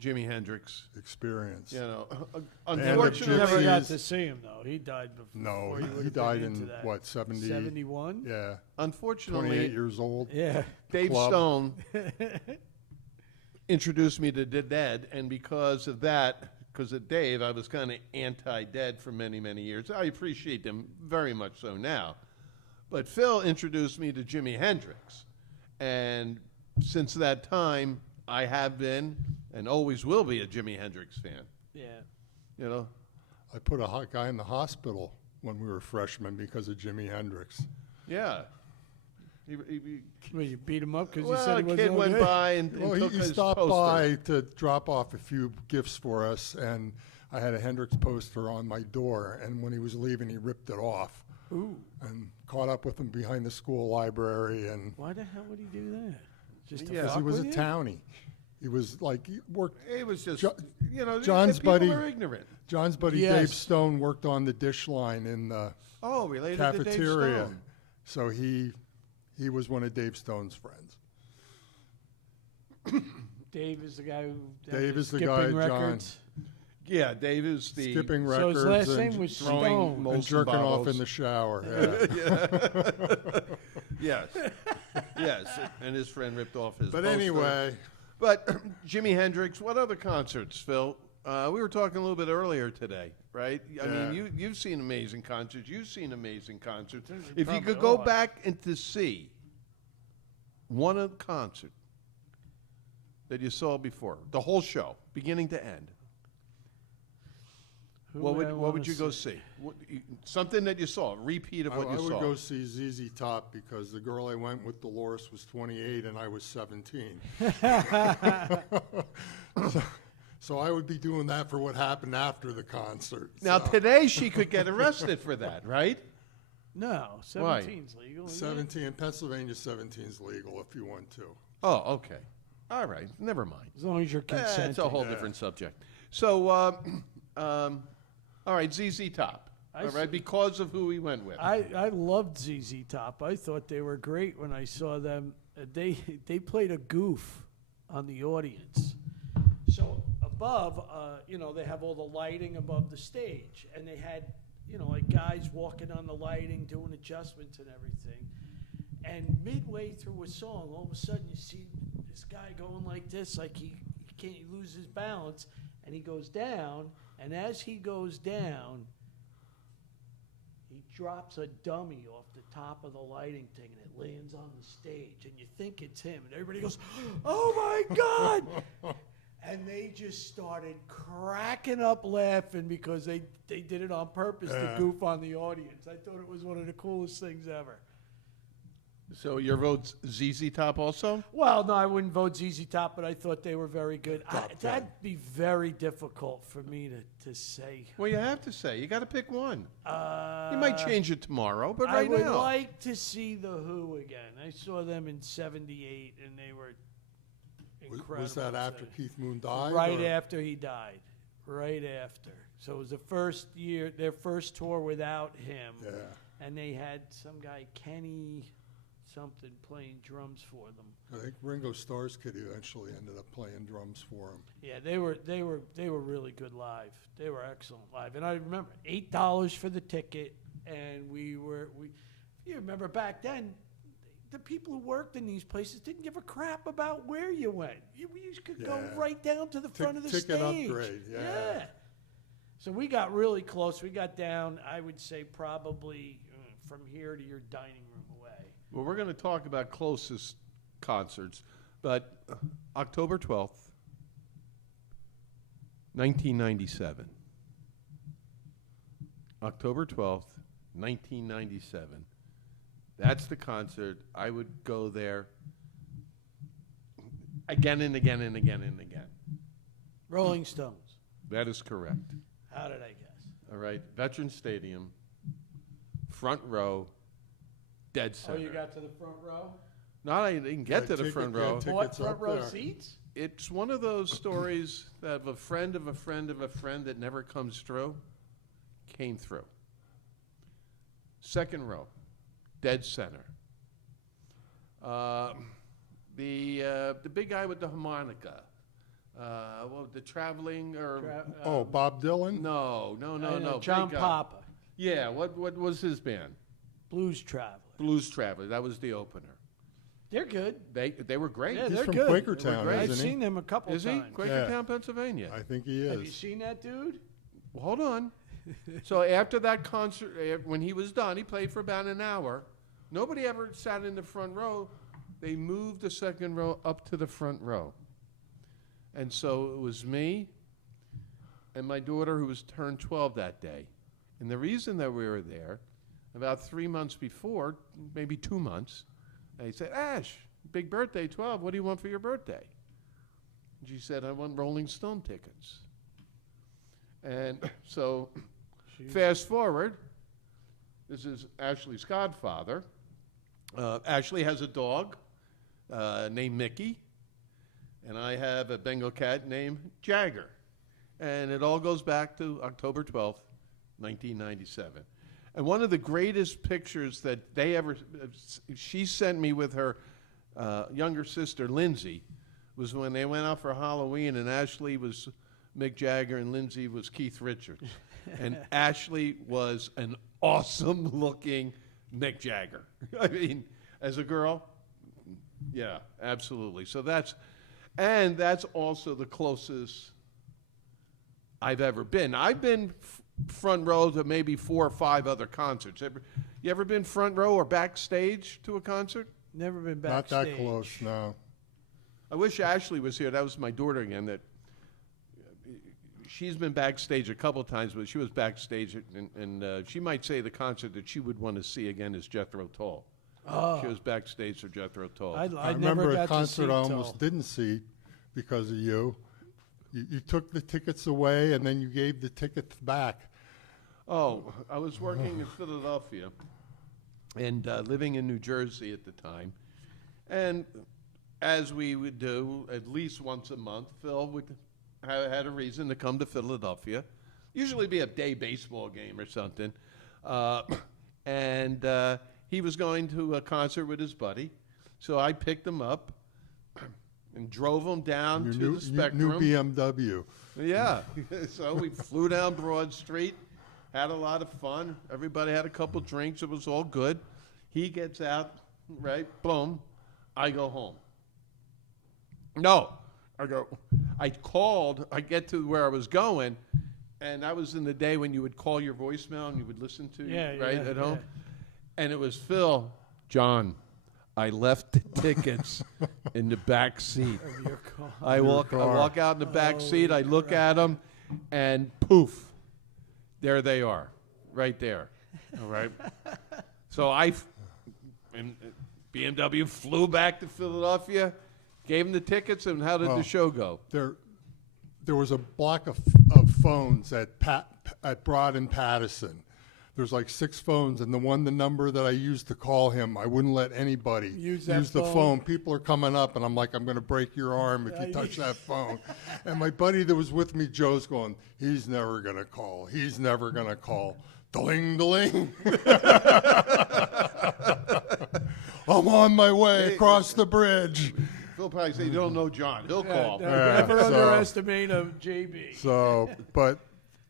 Jimi Hendrix. Experience. Unfortunately, Never got Gypsies. to see him though. He died before. No, you he would have died been into in, that. what, 70? 71? Yeah, unfortunately, 28 years old. Yeah. Dave Club. Stone introduced me to the Dead, and because of Dave, I was kind of anti-Dead for many, many years. I appreciate them very much so now. But Phil introduced me to Jimi Hendrix, and since that time, I have been and always will be a Jimi Hendrix fan. Yeah. I put a hot guy in the hospital when we were freshmen because of Jimi Hendrix. Yeah. Well, you beat him up because Well, you said a he wasn't kid no went good? by and Well, took he his stopped poster. by to drop off a few gifts for us, and I had a Hendrix poster on my door, and when he was leaving, he ripped it off. Ooh. And caught up with him behind the school library, and Why the hell would he do that? Just to Yeah. because fuck he was a with you? townie. He was like, he worked. It was just, John's people buddy- are ignorant. John's buddy Yes. Dave Stone worked on the dish line in the Oh, related to Dave cafeteria, Stone. so he was one of Dave Stone's friends. Dave is the guy who. had Dave the is the skipping guy, John. Records. Yeah, Dave is the Skipping So his records last name and was throwing Stone. mo- and Molson jerking off bottles. in the shower. Yeah. Yes, yes, and his friend ripped off his. But poster. anyway, But Jimi Hendrix. What other concerts, Phil? We were talking a little bit earlier today, right? I Yeah. mean, you've seen amazing concerts. You've seen amazing concerts. You If you probably could go are. back and to see one concert that you saw before, the whole show, beginning to end, Who what I would wanna you go see? Something that you saw, a repeat of what I you would saw. go see ZZ Top because the girl I went with, Dolores, was 28 and I was 17. So I would be doing that for what happened after the concert. Now So, today she could get arrested for that, right? No, Why? 17's legal. isn't it? 17, Pennsylvania 17 is legal if you want to. Oh, okay. All right, never mind. As long as you're consenting. It's a whole different subject. So, all right, ZZ Top. I All right, s- because of who we went with. I loved ZZ Top. I thought they were great when I saw them. They played a goof on the audience. So above, they have all the lighting above the stage, and they had, like guys walking on the lighting, doing adjustments and everything. And midway through a song, all of a sudden you see this guy going like this, like he loses his balance, and he goes down. And as he goes down, he drops a dummy off the top of the lighting thing, and it lands on the stage. And you think it's him, and everybody goes, "Oh my God!" And they just started cracking up laughing because they did it on purpose to goof on the audience. I thought it was one of the coolest things ever. So your vote's ZZ Top also? Well, no, I wouldn't vote ZZ Top, but I thought they were very good. Top 10. That'd be very difficult for me to say. Well, you have to say. You got to pick one. Uh, You might change it tomorrow, but I right would now. like to see the Who again. I saw them in '78, and they were incredible. Was that after Keith Moon died? Right or- after he died. Right after. So it was the first year, their first tour without him. Yeah. And they had some guy, Kenny something, playing drums for them. I think Ringo Starr's kid eventually ended up playing drums for him. Yeah, they were really good live. They were excellent live. And I remember $8 for the ticket, and you remember back then, the people who worked in these places didn't give a crap about where you went. You could go Yeah. right down to the front of the Ticket stage. upgrade, yeah. So we got really close. We got down, I would say, probably from here to your dining room away. Well, we're going to talk about closest concerts, but October 12th, 1997. October 12th, 1997. That's the concert. I would go there again and again and again and again. Rolling Stones. That is correct. How did I guess? All right. Veterans Stadium, front row, dead center. Oh, you got to the front row? No, I didn't get Yeah, to the ticket- front yeah, row. ticket- What, Tickets front up row there. seats? It's one of those stories that of a friend of a friend of a friend that never comes through, came through. Second row, dead center. The big guy with the harmonica, the traveling or Oh, Bob Dylan? no, John big guy. Papa. Yeah, what was his band? Blues Traveler. Blues Traveler. That was the opener. They're good. They were great. Yeah, He's they're from good. Quakertown, great. I've isn't he? seen them a couple Is he times. Quakertown, Pennsylvania? I think he Have you is. seen that dude? Well, hold on. So after that concert, when he was done, he played for about an hour. Nobody ever sat in the front row. They moved the second row up to the front row. And so it was me and my daughter who was turned 12 that day. And the reason that we were there, about 3 months before, maybe 2 months, they said, Ash, big birthday, 12, what do you want for your birthday? And she said, I want Rolling Stone tickets. And so fast forward, this is Ashley's godfather. Ashley has a dog named Mickey, and I have a Bengal cat named Jagger. And it all goes back to October 12th, 1997. And one of the greatest pictures that she sent me with her younger sister, Lindsay, was when they went out for Halloween, and Ashley was Mick Jagger and Lindsay was Keith Richards. And Ashley was an awesome-looking Mick Jagger. I mean, as a girl, yeah, absolutely. So that's also the closest I've ever been. I've been front row to maybe 4 or 5 other concerts. You ever been front row or backstage to a concert? Never been Not backstage. that close, no. I wish Ashley was here. That was my daughter again. That she's been backstage a couple times, but she was backstage, and she might say the concert that she would want to see again is Jethro Tull. Oh. She was backstage for Jethro Tull. I I never remember got a concert to see I almost Tull. didn't see because of you. You took the tickets away and then you gave the tickets back. Oh, I was working in Philadelphia and living in New Jersey at the time. And as we would do at least once a month, Phil would had a reason to come to Philadelphia. Usually be a day baseball game or something. And he was going to a concert with his buddy. So I picked him up and drove him down to the Spectrum. New BMW. Yeah. So we flew down Broad Street, had a lot of fun. Everybody had a couple drinks. It was all good. He gets out, right? Boom. I go home. No. I called. I get to where I was going, and that was in the day when you would call your voicemail and you would listen to at home. And it was Phil, John, I left the tickets in the back seat. Of your car. I walk out in the back seat, I look at them, and poof, there they are, right there. All right. So BMW flew back to Philadelphia, gave him the tickets, and how did the show go? There was a block of phones at Broad and Pattison. There's like 6 phones, and the number that I used to call him, I wouldn't let anybody Use the phone. People are coming up, and I'm like, I'm going to break your arm if you touch that phone. And my buddy that was with me, Joe's going, he's never going to call. He's never going to call. Ding, ding. I'm on my way across the bridge. Phil probably said, you don't know John. He'll call. Never underestimate a JB. So, but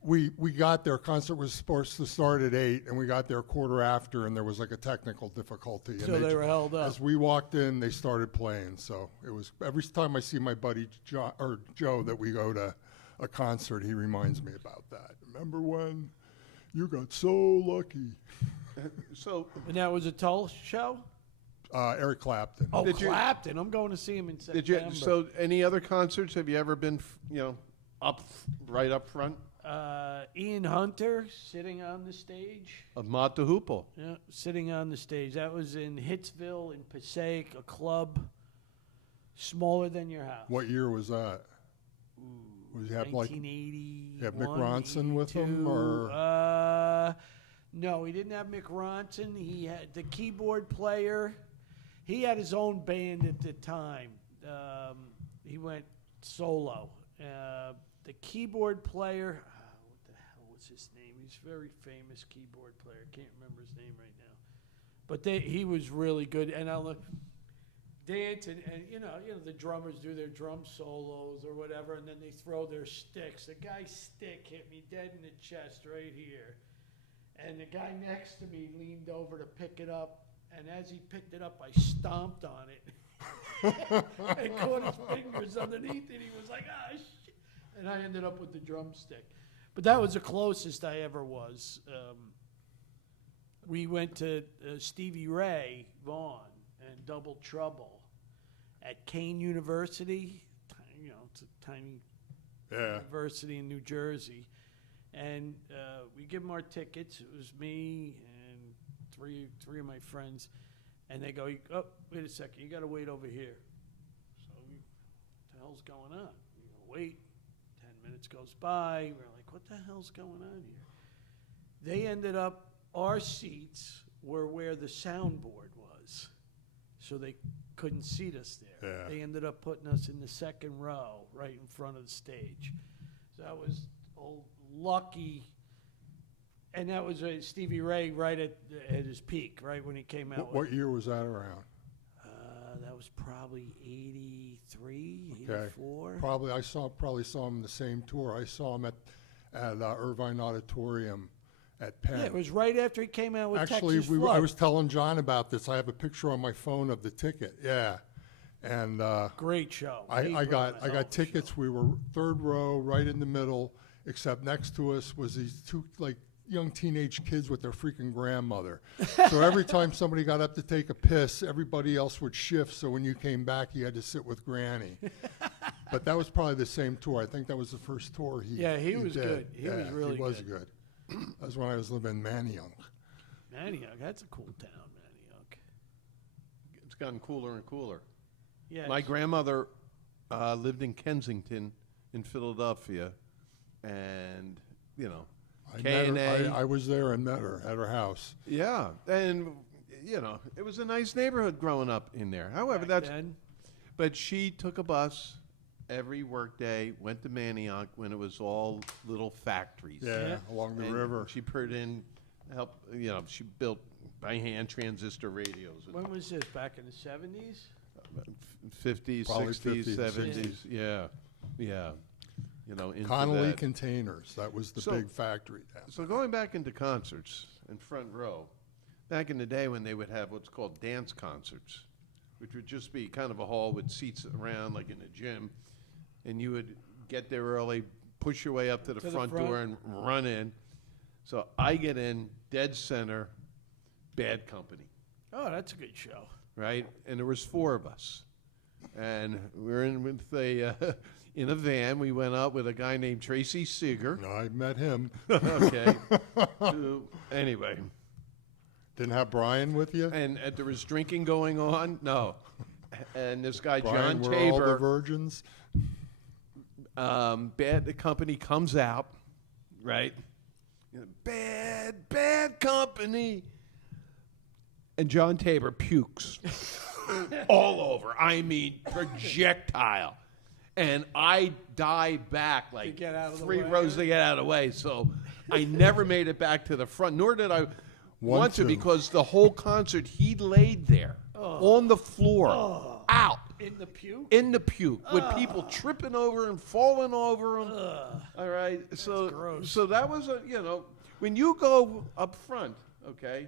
we got there. Concert was supposed to start at 8, and we got there a quarter after, and there was like a technical difficulty. So they were held up. As we walked in, they started playing. So it was every time I see my buddy Joe that we go to a concert, he reminds me about that. Remember when you got so lucky? So, And that was a Tull show? Eric Clapton. Oh, Did you- Clapton. I'm going to see him in September. did you? So, any other concerts? Have you ever been, right up front Ian Hunter sitting on the stage. of Mott the Hoople? Yeah, sitting on the stage. That was in Hitsville, in Passaic, a club smaller than your house. What year was that? Was he have like 1980. you have Mick Ronson with him, or no, he didn't have Mick Ronson. He had the keyboard player. He had his own band at the time. He went solo. The keyboard player, what the hell was his name? He's a very famous keyboard player. Can't remember his name right now. But he was really good. And I'll look. Dance and you know the drummers do their drum solos or whatever, and then they throw their sticks. The guy's stick hit me dead in the chest right here, and the guy next to me leaned over to pick it up, and as he picked it up, I stomped on it and caught his fingers underneath it. He was like, "Ah, shit," and I ended up with the drumstick. But that was the closest I ever was. We went to Stevie Ray Vaughan and Double Trouble at Kane University. It's a tiny university in New Jersey. And we give them our tickets. It was me and three of my friends. And they go, oh, wait a second, you got to wait over here. So what the hell's going on? You wait. 10 minutes goes by. We're like, what the hell's going on here? They ended up, our seats were where the soundboard was. So they couldn't seat us there. Yeah. They ended up putting us in the second row, right in front of the stage. So that was lucky. And that was Stevie Ray right at his peak, right when he came out. what year was that around? That was probably 83, Okay. 84. Probably saw him the same tour. I saw him at Irvine Auditorium at Penn. Yeah, it was right after he came out with Actually, Texas Flood. I was telling John about this. I have a picture on my phone of the ticket. Yeah, and Great show. I got tickets. We were third row, right in the middle. Except next to us was these two like young teenage kids with their freaking grandmother. So every time somebody got up to take a piss, everybody else would shift. So when you came back, you had to sit with Granny. But that was probably the same tour. I think that was the first tour he he was did. good. He was really he was good. That was when I was living in Manayunk. Manayunk, that's a cool town, Manayunk. It's gotten cooler and cooler. Yeah. My grandmother lived in Kensington, in Philadelphia, and you know, I was there and met her at her house. yeah, and you know, it was a nice neighborhood growing up in there. However, Back then. but she took a bus every workday, went to Manayunk when it was all little factories. Yeah, along the And river. She put in, she built by hand transistor radios. And When was this? Back in the 70s? 50s, Probably 60s, 50s, 70s. Yeah. You know, into Connolly that. Containers. That was the So- big factory down So going back into concerts and front row, back in the day when they would have what's called dance concerts, which would just be kind of a hall with seats around like in a gym, and you would get there early, push your way up to the front door and run in. So I get in dead center, Bad Company, Oh, that's a good show. right? And there was 4 of us. And we were in with in a van. We went out with a guy named Tracy Seeger. No, I met him. Okay. Anyway. Didn't have Brian with you? And there was drinking going on. No. And this guy, Brian, John were all the Tabor, virgins? Bad Company comes out, right? Bad Company. And John Tabor pukes all over. I mean, projectile. And I dive back like get out of the 3 way? rows to get out of the way. So I never made it back to the front, nor did I want to, to. because the whole concert he laid there on the floor, out In the puke? in the puke, with people tripping over and falling over him. All right, so gross. so that was when you go up front, okay,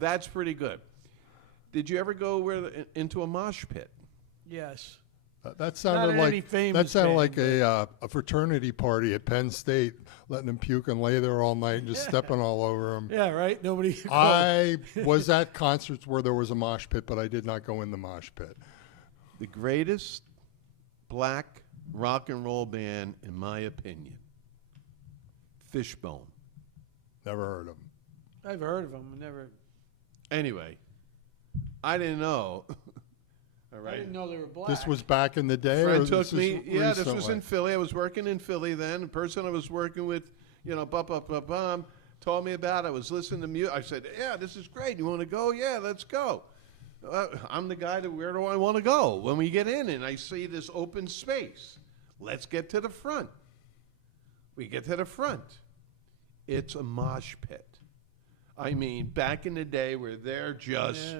that's pretty good. Did you ever go into a mosh pit? Yes. That sounded any like famous like band, a fraternity party at Penn State, letting them puke and lay there all night and just stepping all over them. Yeah, right? Nobody. I was at concerts where there was a mosh pit, but I did not go in the mosh pit. The greatest black rock and roll band, in my opinion, Fishbone. Never heard of them. I've heard of them. Never. Anyway, I didn't know. All right. I didn't know they were black. This was back in the day, or Friend this took is me. Yeah, this was recently? in Philly. I was working in Philly then. The person I was working with, told me about it. I was listening to music. I said, "Yeah, this is great. You want to go? Yeah, let's go." I'm the guy where do I want to go? When we get in and I see this open space, let's get to the front. We get to the front. It's a mosh pit. I mean, back in the day where they're just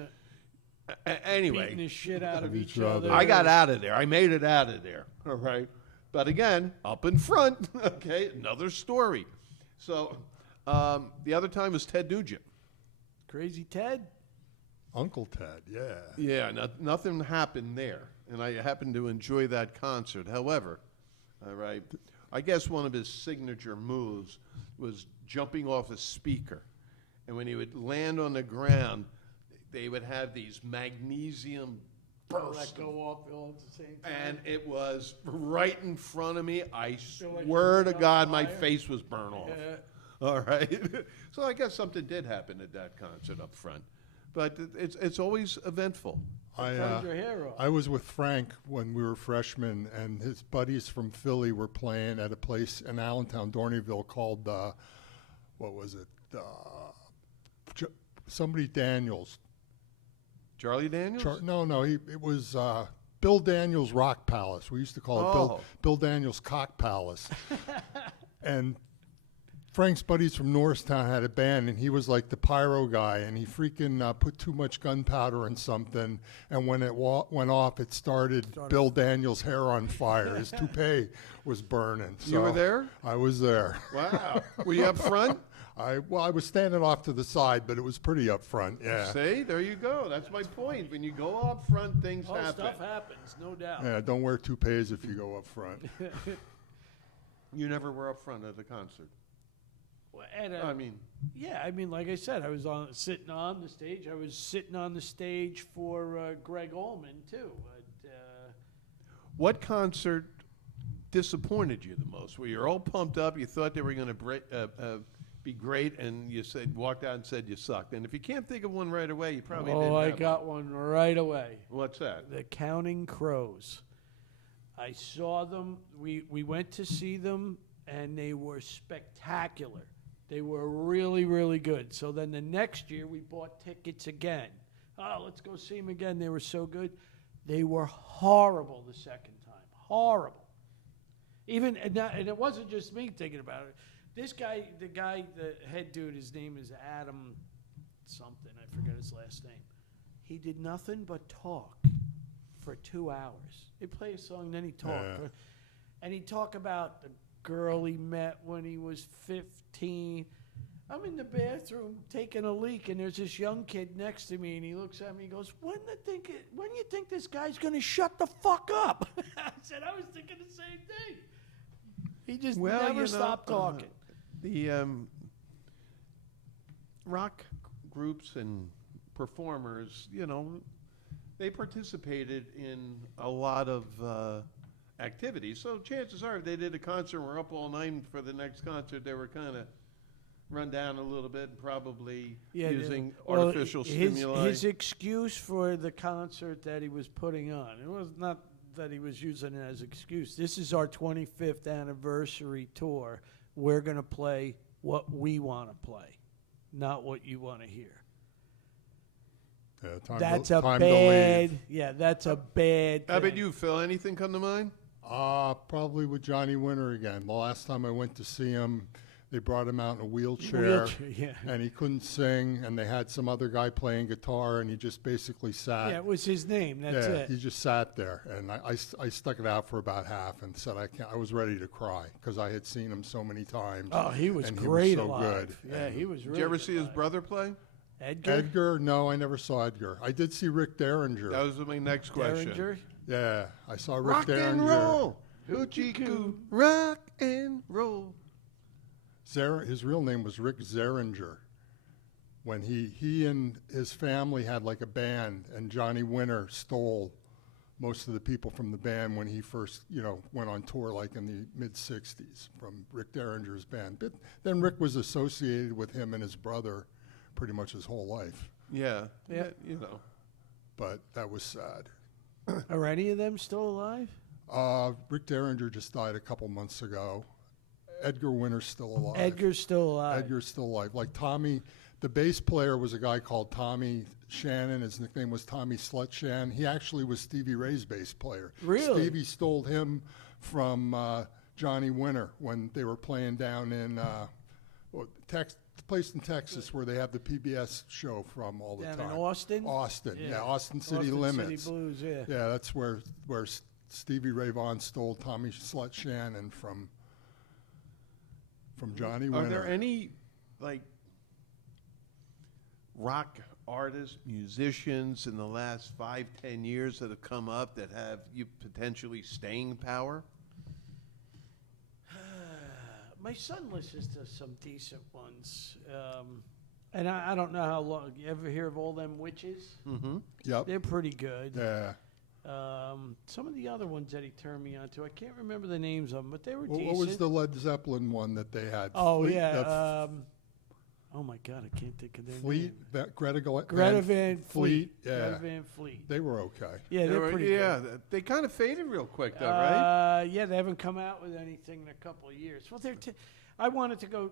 anyway. Beating the shit out of each each other. other. I got out of there. I made it out of there. All right. But again, up in front, okay, another story. So the other time was Ted Nugent. Crazy Ted? Uncle Ted, yeah. Yeah, nothing happened there. And I happened to enjoy that concert. However, all right, I guess one of his signature moves was jumping off a speaker. And when he would land on the ground, they would have these magnesium bursts. Let go off all at the same time. And it was right in front of me. I Feel like swear you to lit on God, my fire? face was burned off. Yeah. All right. So I guess something did happen at that concert up front. But it's always eventful. Burned your hair off. I was with Frank when we were freshmen, and his buddies from Philly were playing at a place in Allentown, Dorneyville, called, what was it? Somebody Daniels. Charlie Daniels? No, it was Bill Daniels Rock Palace. We used to call it Bill Daniels Cock Palace. And Frank's buddies from Norristown had a band, and he was like the pyro guy, and he freaking put too much gunpowder in something, and when it went off, it started Bill Daniels' hair on fire. His toupee was burning. You were there? I was there. Wow. Were you up front? I was standing off to the side, but it was pretty up front, yeah. See, there you go. That's my point. When you go up front, things happen. Stuff happens, no doubt. Yeah, don't wear toupees if you go up front. You never were up front at a concert. I mean, yeah, I mean, like I said, I was sitting on the stage. I was sitting on the stage for Greg Allman too. what concert disappointed you the most? Where you're all pumped up, you thought they were going to be great, and you walked out and said you sucked. And if you can't think of one right away, you probably didn't I have got one right away. What's that? The Counting Crows. I saw them. We went to see them, and they were spectacular. They were really, really good. So then the next year, we bought tickets again. Oh, let's go see them again. They were so good. They were horrible the second time. Horrible. And it wasn't just me thinking about it. This guy, the head dude, his name is Adam something. I forget his last name. He did nothing but talk for 2 hours. He'd play a song, then he'd talk. Yeah. And he'd talk about the girl he met when he was 15. I'm in the bathroom taking a leak, and there's this young kid next to me, and he looks at me and goes, when you think this guy's going to shut the fuck up? I said, I was thinking the same thing. He just never stopped talking. The rock groups and performers, they participated in a lot of activities. So chances are, if they did a concert and were up all night for the next concert, they were kind of run down a little bit and probably using artificial stimuli. His excuse for the concert that he was putting on, it was not that he was using it as an excuse. This is our 25th anniversary tour. We're going to play what we want to play, not what you want to hear. Yeah, That's to a bad. Yeah, that's a bad. How about thing. you, Phil? Anything come to mind? Probably with Johnny Winter again. The last time I went to see him, they brought him out in a wheelchair, Yeah. and he couldn't sing, and they had some other guy playing guitar, and he just basically sat. Yeah, it was his name. That's it. He just sat there, and I stuck it out for about half and said I was ready to cry because I had seen him so many times. Oh, he was and great He was so alive. good. Yeah, And he was really Did you ever good see his alive. brother play? Edgar? No, I never saw Edgar. I did see Rick Derringer. That was my next question. Derringer? Yeah, I saw Rick Rock Derringer. and roll, hoochie coo, rock and roll. His real name was Rick Zeringer. When he and his family had like a band, and Johnny Winter stole most of the people from the band when he first, went on tour, like in the mid-'60s, from Rick Derringer's band. But then Rick was associated with him and his brother pretty much his whole life. Yeah. But that was sad. Are any of them still alive? Rick Derringer just died a couple months ago. Edgar Winter's still alive. Edgar's still alive. Edgar's still alive. Like Tommy, the bass player was a guy called Tommy Shannon. His nickname was Tommy Slutshan. He actually was Stevie Ray's bass player. Really? Stevie stole him from Johnny Winter when they were playing down in the place in Texas where they have the PBS show from all the Down time. in Austin? Austin, yeah, Austin City Austin Limits. City Blues, yeah. Yeah, that's where Stevie Ray Vaughan stole Tommy Slut Shannon from Johnny Winter. Are there any, rock artists, musicians in the last 5-10 years that have come up that have you potentially staying power? My son listens to some decent ones. And I don't know how long. You ever hear of All Them Witches? Mm-hmm. Yep. They're pretty good. Yeah. Some of the other ones that he turned me on to, I can't remember the names of them, but they were What decent. was the Led Zeppelin one that they had? Oh, Fleet, yeah. Oh, my God, I can't think of their Fleet, name. Greta Van Fleet. Yeah. Greta Van Fleet. They were okay. Yeah, they're pretty good. They kind of faded real quick, though, right? Yeah, they haven't come out with anything in a couple of years. Well, I wanted to go.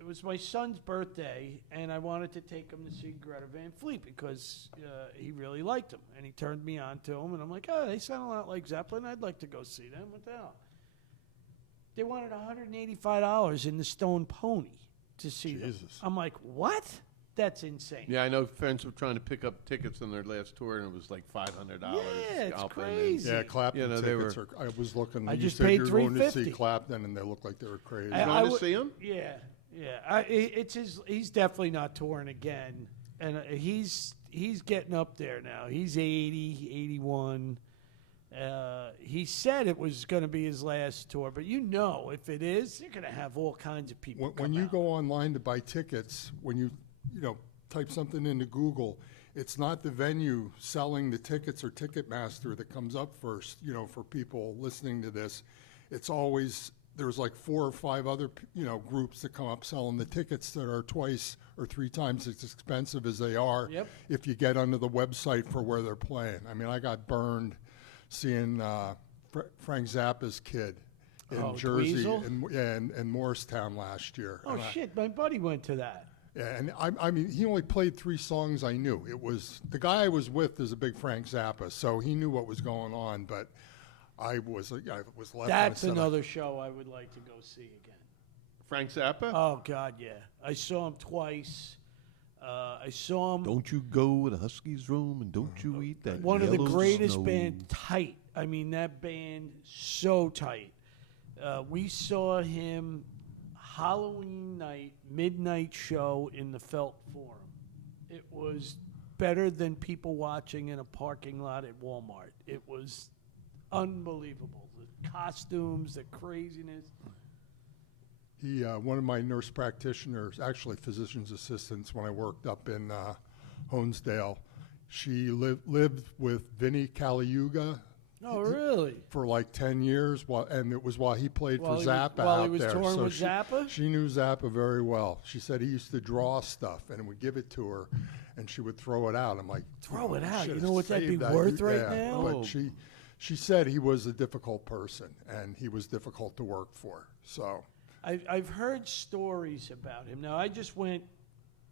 It was my son's birthday, and I wanted to take him to see Greta Van Fleet because he really liked them, and he turned me on to them, and I'm like, oh, they sound a lot like Zeppelin. I'd like to go see them. What the hell? They wanted $185 in the Stone Pony to see them. Jesus. I'm like, what? That's insane. Yeah, I know friends were trying to pick up tickets on their last tour, and it was like $500. Yeah, it's scalping, crazy. Yeah, Clapton they tickets are. I was looking. I you just said paid you were going to see $350. Clapton, and they looked like they were crazy. I- You going to would- see him? Yeah. It's his. He's definitely not touring again, and he's getting up there now. He's 80, 81. He said it was going to be his last tour, but if it is, you're going to have all kinds of people. When you go online to buy tickets, when you type something into Google, it's not the venue selling the tickets or Ticketmaster that comes up first, for people listening to this. It's always, there's like 4 or 5 other, groups that come up selling the tickets that are twice or 3 times as expensive as they are if you get onto the website for where they're playing. I mean, I got burned seeing Frank Zappa's Kid in Jersey and Morristown last year. Oh, shit, my buddy went to that. Yeah, and I mean, he only played 3 songs I knew. It was, the guy I was with is a big Frank Zappa, so he knew what was going on, but I was left. That's another show I would like to go see again. Frank Zappa? Oh, God, yeah. I saw him twice. I saw him. Don't you go in a Husky's room and don't you eat that One of the yellow greatest snow. band, tight. I mean, that band, so tight. We saw him Halloween night, midnight show in the Felt Forum. It was better than people watching in a parking lot at Walmart. It was unbelievable. The costumes, the craziness. He, one of my nurse practitioners, actually physician's assistants, when I worked up in Honesdale, she lived with Vinnie Caliuga. Oh, really? For like 10 years, and it was while he played for Zappa while out he was there. touring So with Zappa? She knew Zappa very well. She said he used to draw stuff and would give it to her, and she would throw it out. I'm like, Throw it "Oh, out? shit, You know what that'd be save that." worth right Yeah, now? But she said he was a difficult person, and he was difficult to work for. So I've heard stories about him. Now, I just went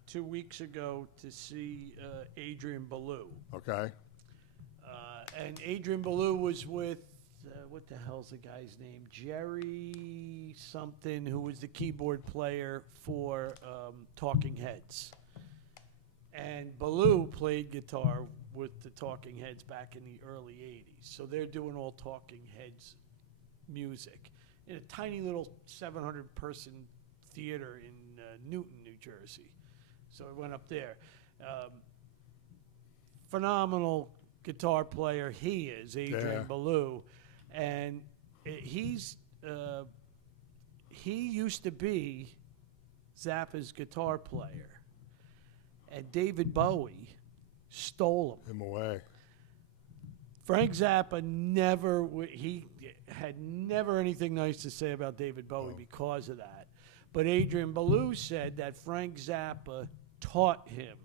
2 weeks ago to see Adrian Belew. okay, And Adrian Belew was with, what the hell's the guy's name? Jerry something, who was the keyboard player for Talking Heads. And Belew played guitar with the Talking Heads back in the early 80s. So they're doing all Talking Heads music in a tiny little 700-person theater in Newton, New Jersey. So I went up there. Phenomenal guitar player he is, Adrian Belew, and he used to be Zappa's guitar player, and David Bowie stole him. away. Frank Zappa he had never anything nice to say about David Bowie because of that. But Adrian Belew said that Frank Zappa taught him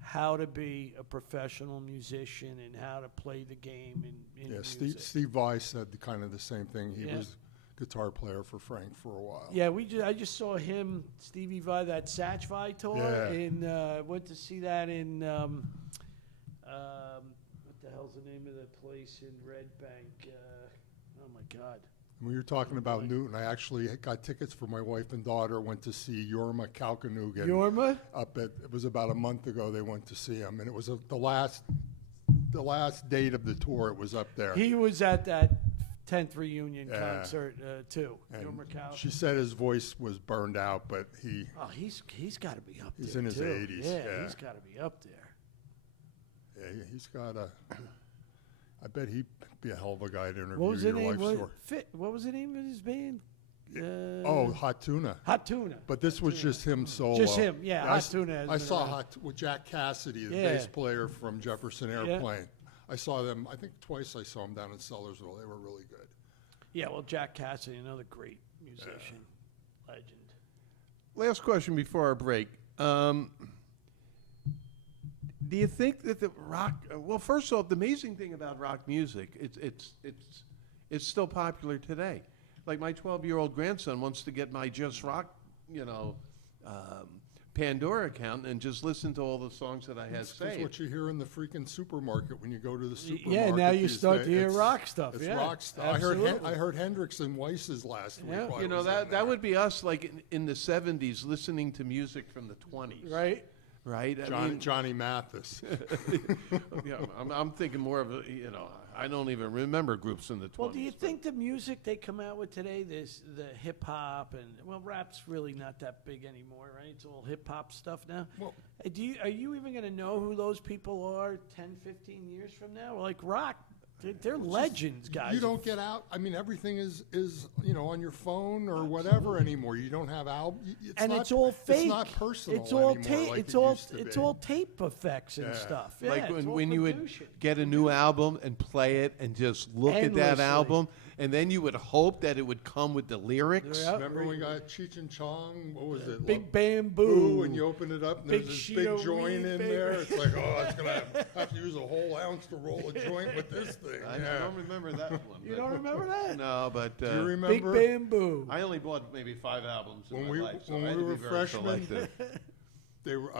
how to be a professional musician and how to play the game in music. Steve Vai said kind of the same thing. He was guitar player for Frank for a while. Yeah, I just saw him, Stevie Vai, that Satch Vai tour, and went to see that in what the hell's the name of the place in Red Bank? Oh my God. When you're talking about Newton, I actually got tickets for my wife and daughter. Went to see Jorma Kaukonen. Jorma? It was about a month ago. They went to see him, and it was the last date of the tour. It was up there. He was at that 10th reunion concert too. And Jorma Kaukonen. she said his voice was burned out, but he's got to be up there. He's in his too. 80s, yeah. He's got to be up there. Yeah, he's got a. I bet he'd be a hell of a guy to interview What was the your name? life story. What was the name of his band? Hot Tuna. Hot Tuna. But this was just him solo. Just him, yeah. Hot Tuna. I saw with Jack Cassidy, the bass player from Jefferson Airplane. I saw them. I think twice. I saw them down in Sellersville. They were really good. Yeah, well, Jack Cassidy, another great musician, legend. Last question before our break. Do you think that the rock? Well, first off, the amazing thing about rock music, it's still popular today. Like my 12-year-old grandson wants to get my Just Rock, Pandora account and just listen to all the songs that I have That's saved. what you hear in the freaking supermarket when you go to the supermarket. Yeah, now you these start days. to hear It's- rock stuff. It's Yeah, rock stuff. absolutely. I heard Hendrix and Weiss's last week. Yeah. while I You know was in that there. would be us, like in the '70s, listening to music from the '20s. Right? Right. I mean, Johnny Mathis. yeah, I'm thinking more of I don't even remember groups in the '20s. Well, do you think the music they come out with today, the hip hop and rap's really not that big anymore, right? It's all hip hop stuff now. Well- Are you even going to know who those people are 10, 15 years from now? Like rock They're legends, guys. You don't get out. I mean, everything is on your phone or whatever anymore. You don't have It's all fake. It's not personal It's all anymore tape. like it's it all used to it's be. all tape effects and Yeah. stuff. Yeah, Like it's all when you would production. get a new album and play it and just look at that Endlessly. album, and then you would hope that it would come with the lyrics. Yeah. Remember when we got Cheech and Chong? What was it? Big Like, Bamboo. and you open it up and Big there's this sheet big of joint weed, in baby. there. It's like, oh, it's gonna have to use a whole ounce to roll a joint with this thing. I Yeah. don't remember that one. You but- don't remember that? No, but Do you Big remember Bamboo. I only bought maybe 5 albums in when my we life, so I when had we to were be very freshmen? selective. They were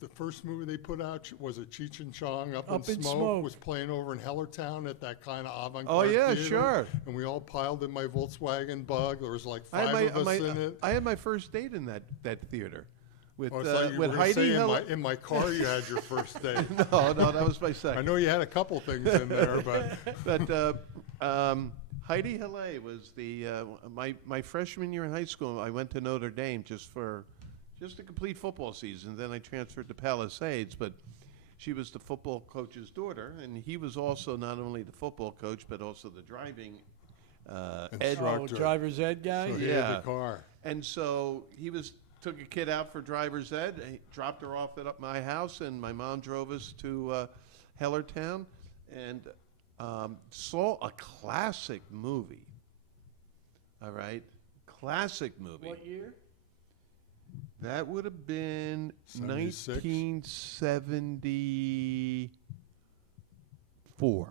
the first movie they put out was it Cheech and Chong Up Up in in Smoke, Smoke. was playing over in Hellertown at that kind of avant-garde Oh, yeah, theater, sure. And we all piled in my Volkswagen Bug. There was like I 5 had of us in it. I had my first date in that theater with Oh, I thought you were with gonna Heidi. say Hill- in my car you had your first date. no, that was my I second. know you had a couple things in there, but But Heidi Hille was my freshman year in high school. I went to Notre Dame just a complete football season. Then I transferred to Palisades, but she was the football coach's daughter, and he was also not only the football coach but also the driving ed. Instructor. Driver's ed guy. so he Yeah. had the car. And so he took a kid out for driver's ed. He dropped her off at my house, and my mom drove us to Hellertown, and saw a classic movie. All right, classic movie. What year? That would have been 76? 1974.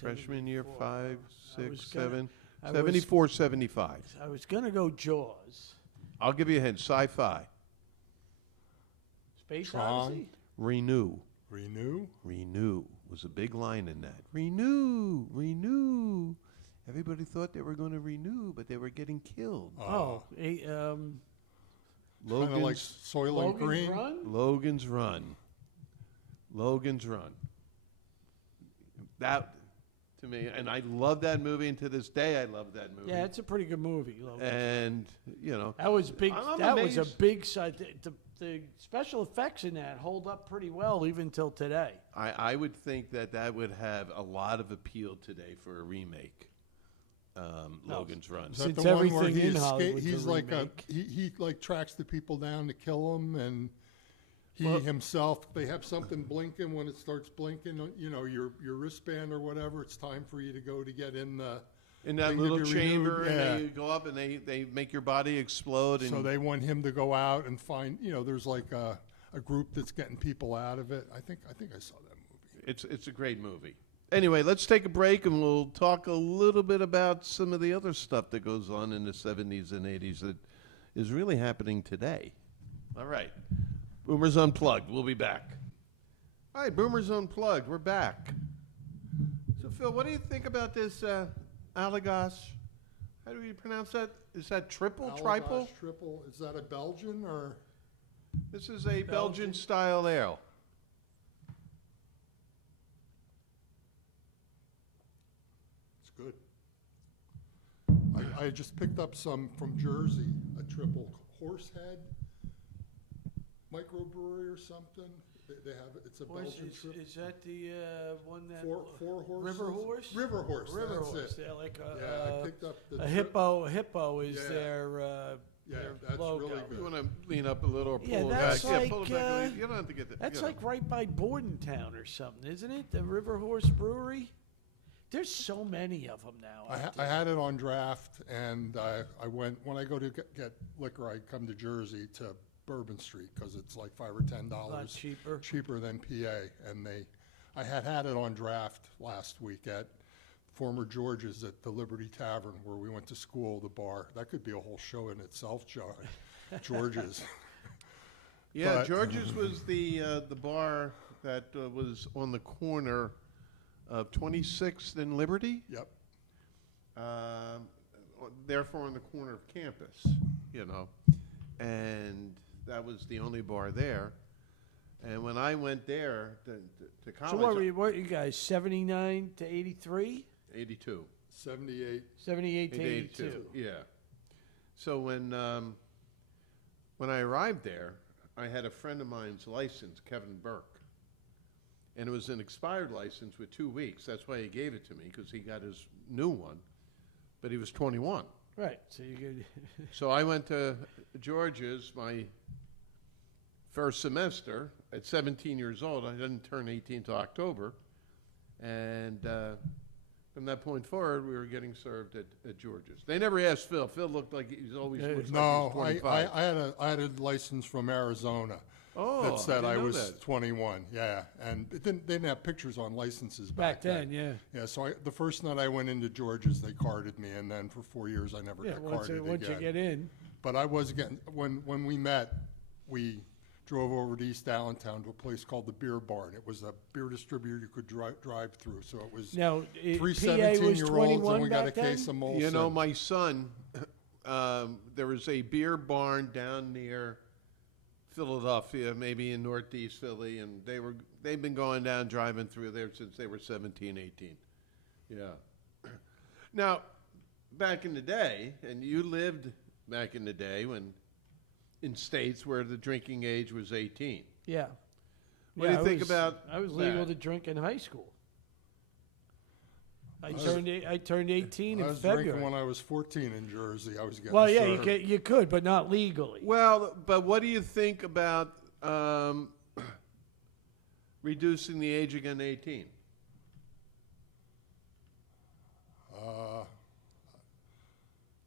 Freshman year, 5, I 6, was gonna- 7, I was- 74, 75. I was gonna go Jaws. I'll give you a hint. Sci-fi. Space Tron. Odyssey. Renew. Renew. Was a big line in that. Renew. Everybody thought they were going to renew, but they were getting killed. Kind of like Soylent Logan's Green. Run. Logan's Run. That, to me, and I love that movie, and to this day, I love that movie. Yeah, it's a pretty good movie. Logan. And, That was big. I'm That was a amazed. big side. The special effects in that hold up pretty well even till today. I would think that would have a lot of appeal today for a remake. Logan's Run. Is that Since the one where everything in he Hollywood's a he's like remake. he like tracks the people down to kill them, and he Well- himself, they have something blinking. When it starts blinking, your wristband or whatever, it's time for you to go to get in the In that thing to little be renewed. chamber, Yeah. and they go up and they make your body explode. And So they want him to go out and find, there's like a group that's getting people out of it. I think I saw that movie. It's a great movie. Anyway, let's take a break and we'll talk a little bit about some of the other stuff that goes on in the 70s and 80s that is really happening today. All right. Boomers Unplugged. We'll be back. All right, Boomers Unplugged. We're back. So, Phil, what do you think about this Allagash? How do you pronounce that? Is that triple, triple? Allagash triple. Is that a Belgian or? This is a Belgian-style ale. It's good. I just picked up some from Jersey, a triple Horsehead microbrewery or something. They have it's a Belgian triple. Is that the one that Four horses. River Horse? River Horse. River that's Horse. it. Yeah, like Yeah, I picked up the a hippo. Hippo is Yeah. their Yeah, their that's logo. really You good. want to lean up a little or pull Yeah, it that's back? Yeah, pull it like, back. You don't have to get the. That's you know. like right by Bordentown or something, isn't it? The River Horse Brewery. There's so many of them now. I had it on draft, and I went when I go to get liquor. I come to Jersey to Bourbon Street because it's like $5 or $10 A lot cheaper. than PA. And I had it on draft last week at former George's at the Liberty Tavern where we went to school. The bar that could be a whole show in itself, George's. Yeah, But- George's was the bar that was on the corner of 26th and Liberty. Yep. Therefore, on the corner of campus, and that was the only bar there. And when I went there to college, So what you guys, 79 to 83? 82. 78. 78 to 82. Yeah. So when I arrived there, I had a friend of mine's license, Kevin Burke, and it was an expired license with 2 weeks. That's why he gave it to me, because he got his new one, but he was 21. Right. So you could. So I went to George's my first semester at 17 years old. I didn't turn 18 till October. And from that point forward, we were getting served at George's. They never asked Phil. Phil looked like he always looks No, like he was 25. I had a license from Arizona Oh, that said I I didn't know was that. 21. Yeah, and they didn't have pictures on licenses Back then, yeah. Yeah, so the first night I went into George's, they carded me, and then for 4 years I never Yeah. got Once carded you again. get in. But I was getting when we met, we drove over to East Allentown to a place called the Beer Barn. It was a beer distributor you could drive through. So it was Now, three PA was 17-year-olds, 21 and we got a back then? case of Molson. You know, my son, there was a beer barn down near Philadelphia, maybe in Northeast Philly, and they've been going down, driving through there since they were 17, 18. Yeah. Now, back in the day, and you lived back in the day when in states where the drinking age was 18. Yeah. What do you think about I was legal that? to drink in high school. I was- turned 18 I in was February. drinking when I was 14 in Jersey. I was getting Well, yeah, served. you could, but not legally. Well, but what do you think about reducing the age again to 18?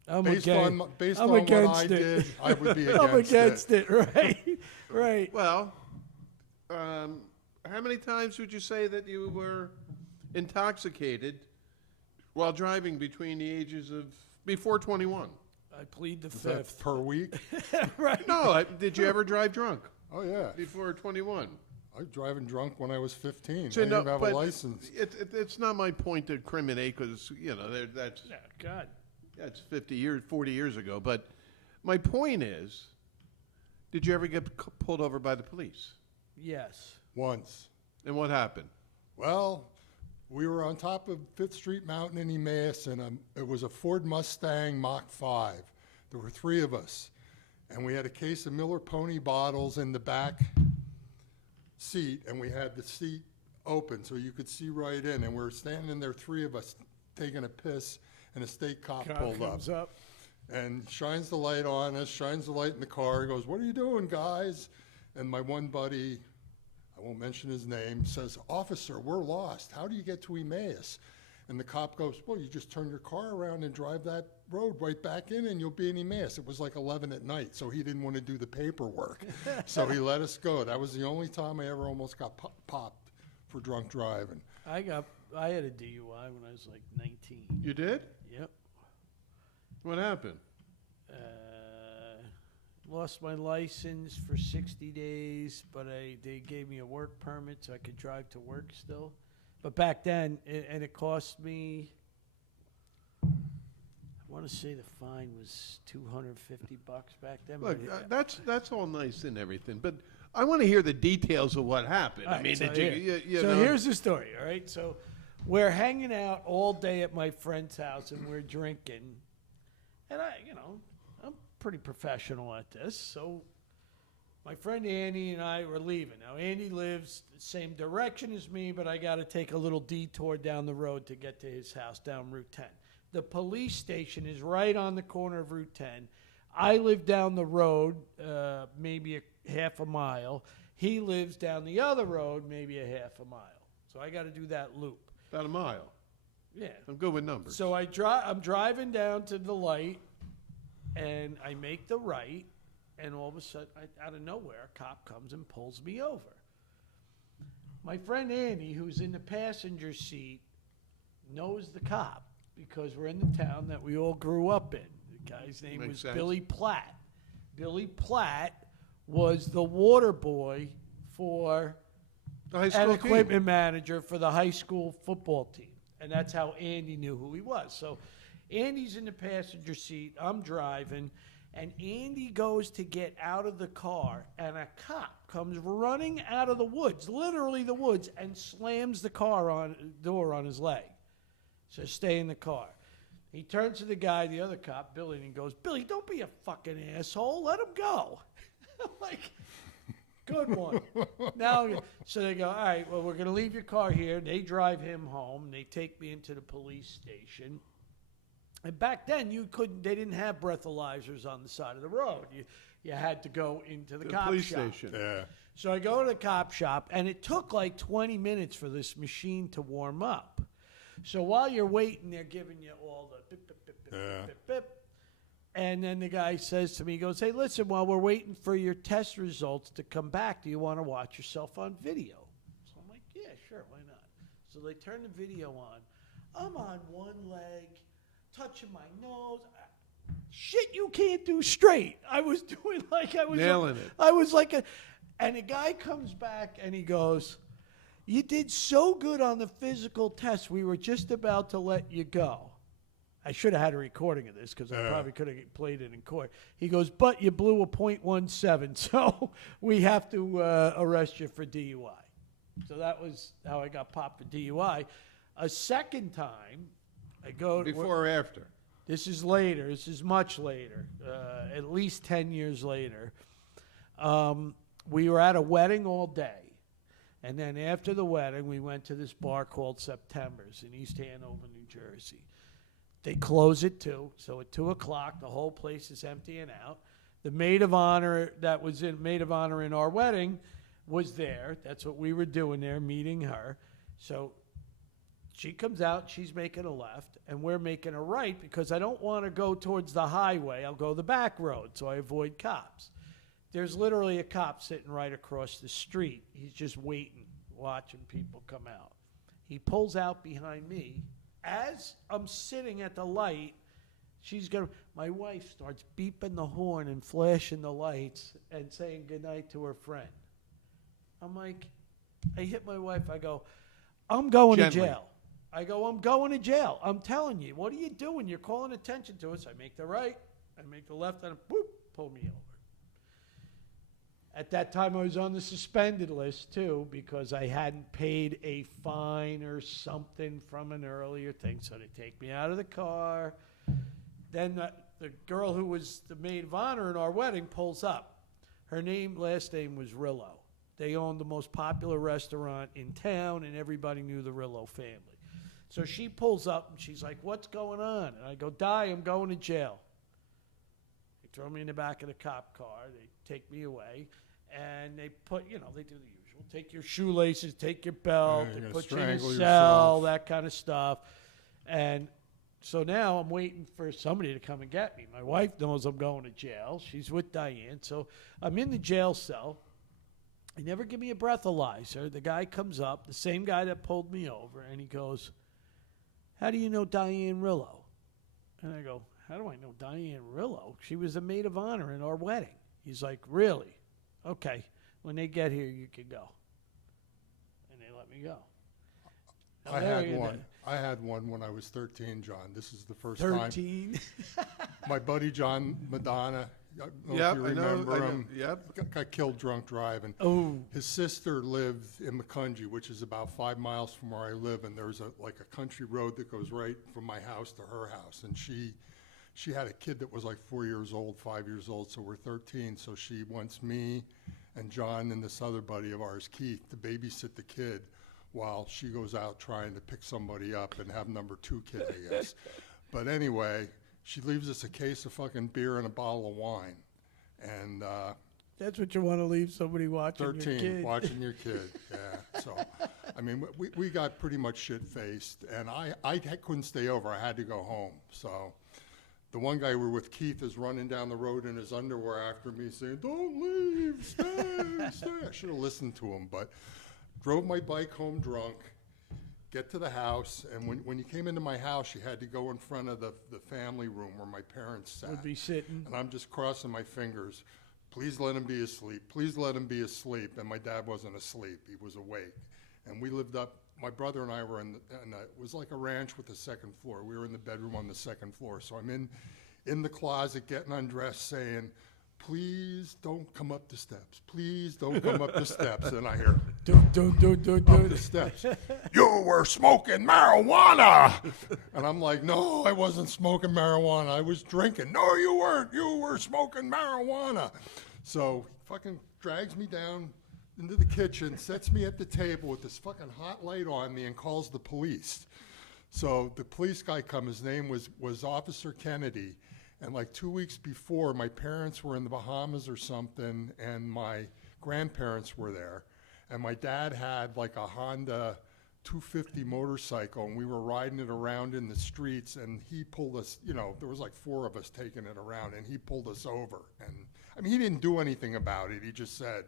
I'm Based against, on based I'm on what against I it. did, I would be I'm against it. against it. Right, right. Well, how many times would you say that you were intoxicated while driving between the ages of before 21? I plead the Is that fifth. per week? Right. No, did you ever drive drunk Oh yeah, before 21? I was driving drunk when I was 15. So I didn't no, even have but a license. It's not my point to incriminate because that's Yeah, God. 50 years, 40 years ago. But my point is, did you ever get pulled over by the police? Yes. Once. And what happened? Well, we were on top of Fifth Street Mountain in Emmaus, and it was a Ford Mustang Mach 5. There were 3 of us, and we had a case of Miller Pony bottles in the back seat, and we had the seat open so you could see right in, and we were standing there, 3 of us, taking a piss, and a state cop Car pulled up. comes up. And shines the light on us, shines the light in the car. He goes, "What are you doing, guys?" And my one buddy, I won't mention his name, says, "Officer, we're lost. How do you get to Emmaus?" And the cop goes, "Well, you just turn your car around and drive that road right back in and you'll be in Emmaus." It was like 11 at night, so he didn't want to do the paperwork. So he let us go. That was the only time I ever almost got popped for drunk driving. I had a DUI when I was like 19. You did? Yep. What happened? Lost my license for 60 days, but they gave me a work permit so I could drive to work still. But back then, it cost me, I want to say the fine was $250 back then. Look, but that's all nice and everything, but I want to hear the details of what happened. All I right, mean, so did you, here- you so know? here's the story, all right? So we're hanging out all day at my friend's house and we're drinking. And I'm pretty professional at this. So my friend Andy and I were leaving. Now, Andy lives the same direction as me, but I got to take a little detour down the road to get to his house down Route 10. The police station is right on the corner of Route 10. I live down the road, maybe a half a mile. He lives down the other road, maybe a half a mile. So I got to do that loop. About a mile. Yeah. I'm good with numbers. So I'm driving down to the light, and I make the right, and all of a sudden, out of nowhere, a cop comes and pulls me over. My friend Andy, who's in the passenger seat, knows the cop because we're in the town that we all grew up in. The guy's name Makes was sense. Billy Platt. Billy Platt was the water boy for The high an school team. equipment manager for the high school football team. And that's how Andy knew who he was. So Andy's in the passenger seat, I'm driving, and Andy goes to get out of the car, and a cop comes running out of the woods, literally the woods, and slams the door on his leg. Says, "Stay in the car." He turns to the guy, the other cop, Billy, and he goes, "Billy, don't be a fucking asshole. Let him go." I'm like, Good one. Now, so they go, all right, well, we're going to leave your car here. They drive him home. They take me into the police station. And back then, they didn't have breathalyzers on the side of the road. You had to go into the cop police shop. station. Yeah. So I go to the cop shop, and it took like 20 minutes for this machine to warm up. So while you're waiting, they're giving you all the bip, bip, bip, bip, Yeah. bip, bip, bip. And then the guy says to me, he goes, hey, listen, while we're waiting for your test results to come back, do you want to watch yourself on video? So I'm like, yeah, sure, why not? So they turn the video on. I'm on one leg, touching my nose. Shit you can't do straight. I was doing like I was Nailing it. I was like and the guy comes back and he goes, you did so good on the physical test, we were just about to let you go. I should have had a recording of this because I probably could have played it in court. He goes, but you blew a .17, so we have to arrest you for DUI. So that was how I got popped for DUI. A second time, I go Before or after? This is later. This is much later, at least 10 years later. We were at a wedding all day. And then after the wedding, we went to this bar called September's in East Hanover, New Jersey. They close at 2, so at 2 o'clock, the whole place is emptying out. The maid of honor that was maid of honor in our wedding was there. That's what we were doing there, meeting her. So she comes out, she's making a left, and we're making a right because I don't want to go towards the highway. I'll go the back road, so I avoid cops. There's literally a cop sitting right across the street. He's just waiting, watching people come out. He pulls out behind me. As I'm sitting at the light, my wife starts beeping the horn and flashing the lights and saying goodnight to her friend. I'm like, I hit my wife. I go, I'm going Gently. to jail. I go, I'm going to jail. I'm telling you, what are you doing? You're calling attention to us. I make the right, I make the left, and boop, pull me over. At that time, I was on the suspended list, too, because I hadn't paid a fine or something from an earlier thing. So they take me out of the car. Then the girl who was the maid of honor in our wedding pulls up. Her last name was Rillo. They owned the most popular restaurant in town, and everybody knew the Rillo family. So she pulls up, and she's like, what's going on? And I go, Di, I'm going to jail. They throw me in the back of the cop car. They take me away, and they put, they do the usual. Take your shoelaces, take your belt, Yeah, they you're put you gonna in a strangle cell, yourself. that kind of stuff. And so now I'm waiting for somebody to come and get me. My wife knows I'm going to jail. She's with Diane. So I'm in the jail cell. They never give me a breathalyzer. The guy comes up, the same guy that pulled me over, and he goes, how do you know Diane Rillo? And I go, how do I know Diane Rillo? She was the maid of honor in our wedding. He's like, really? Okay. When they get here, you can go. And they let me go. Now, I there had you one. go. I had one when I was 13, John. This is the first time. 13. My buddy John Madonna, I don't know Yep, if you I know. remember I know. him, Yep. got killed drunk driving. Oh. His sister lived in Macungie, which is about 5 miles from where I live, and there's a country road that goes right from my house to her house. And she had a kid that was like 4 years old, 5 years old, so we're 13. So she wants me and John and this other buddy of ours, Keith, to babysit the kid while she goes out trying to pick somebody up and have number 2 kid, I guess. But anyway, she leaves us a case of fucking beer and a bottle of wine. And That's what you want to leave somebody watching 13, your kid. watching your kid, yeah. So, I mean, we got pretty much shit-faced, and I couldn't stay over. I had to go home. So the one guy we were with, Keith, is running down the road in his underwear after me saying, don't leave, stay, stay. I should have listened to him, but drove my bike home drunk, get to the house, and when you came into my house, you had to go in front of the family room where my parents sat. Would be sitting. And I'm just crossing my fingers. Please let him be asleep. Please let him be asleep. And my dad wasn't asleep. He was awake. And we lived up, my brother and I were it was like a ranch with a second floor. We were in the bedroom on the second floor. So I'm in the closet getting undressed saying, please don't come up the steps. Please don't come up the steps. And I hear, up the steps. You were smoking marijuana. And I'm like, no, I wasn't smoking marijuana. I was drinking. No, you weren't. You were smoking marijuana. So fucking drags me down into the kitchen, sets me at the table with this fucking hot light on me and calls the police. So the police guy comes, his name was Officer Kennedy. And like 2 weeks before, my parents were in the Bahamas or something, and my grandparents were there. And my dad had like a Honda 250 motorcycle, and we were riding it around in the streets, and he pulled us, there was like 4 of us taking it around, and he pulled us over. And I mean, he didn't do anything about it. He just said,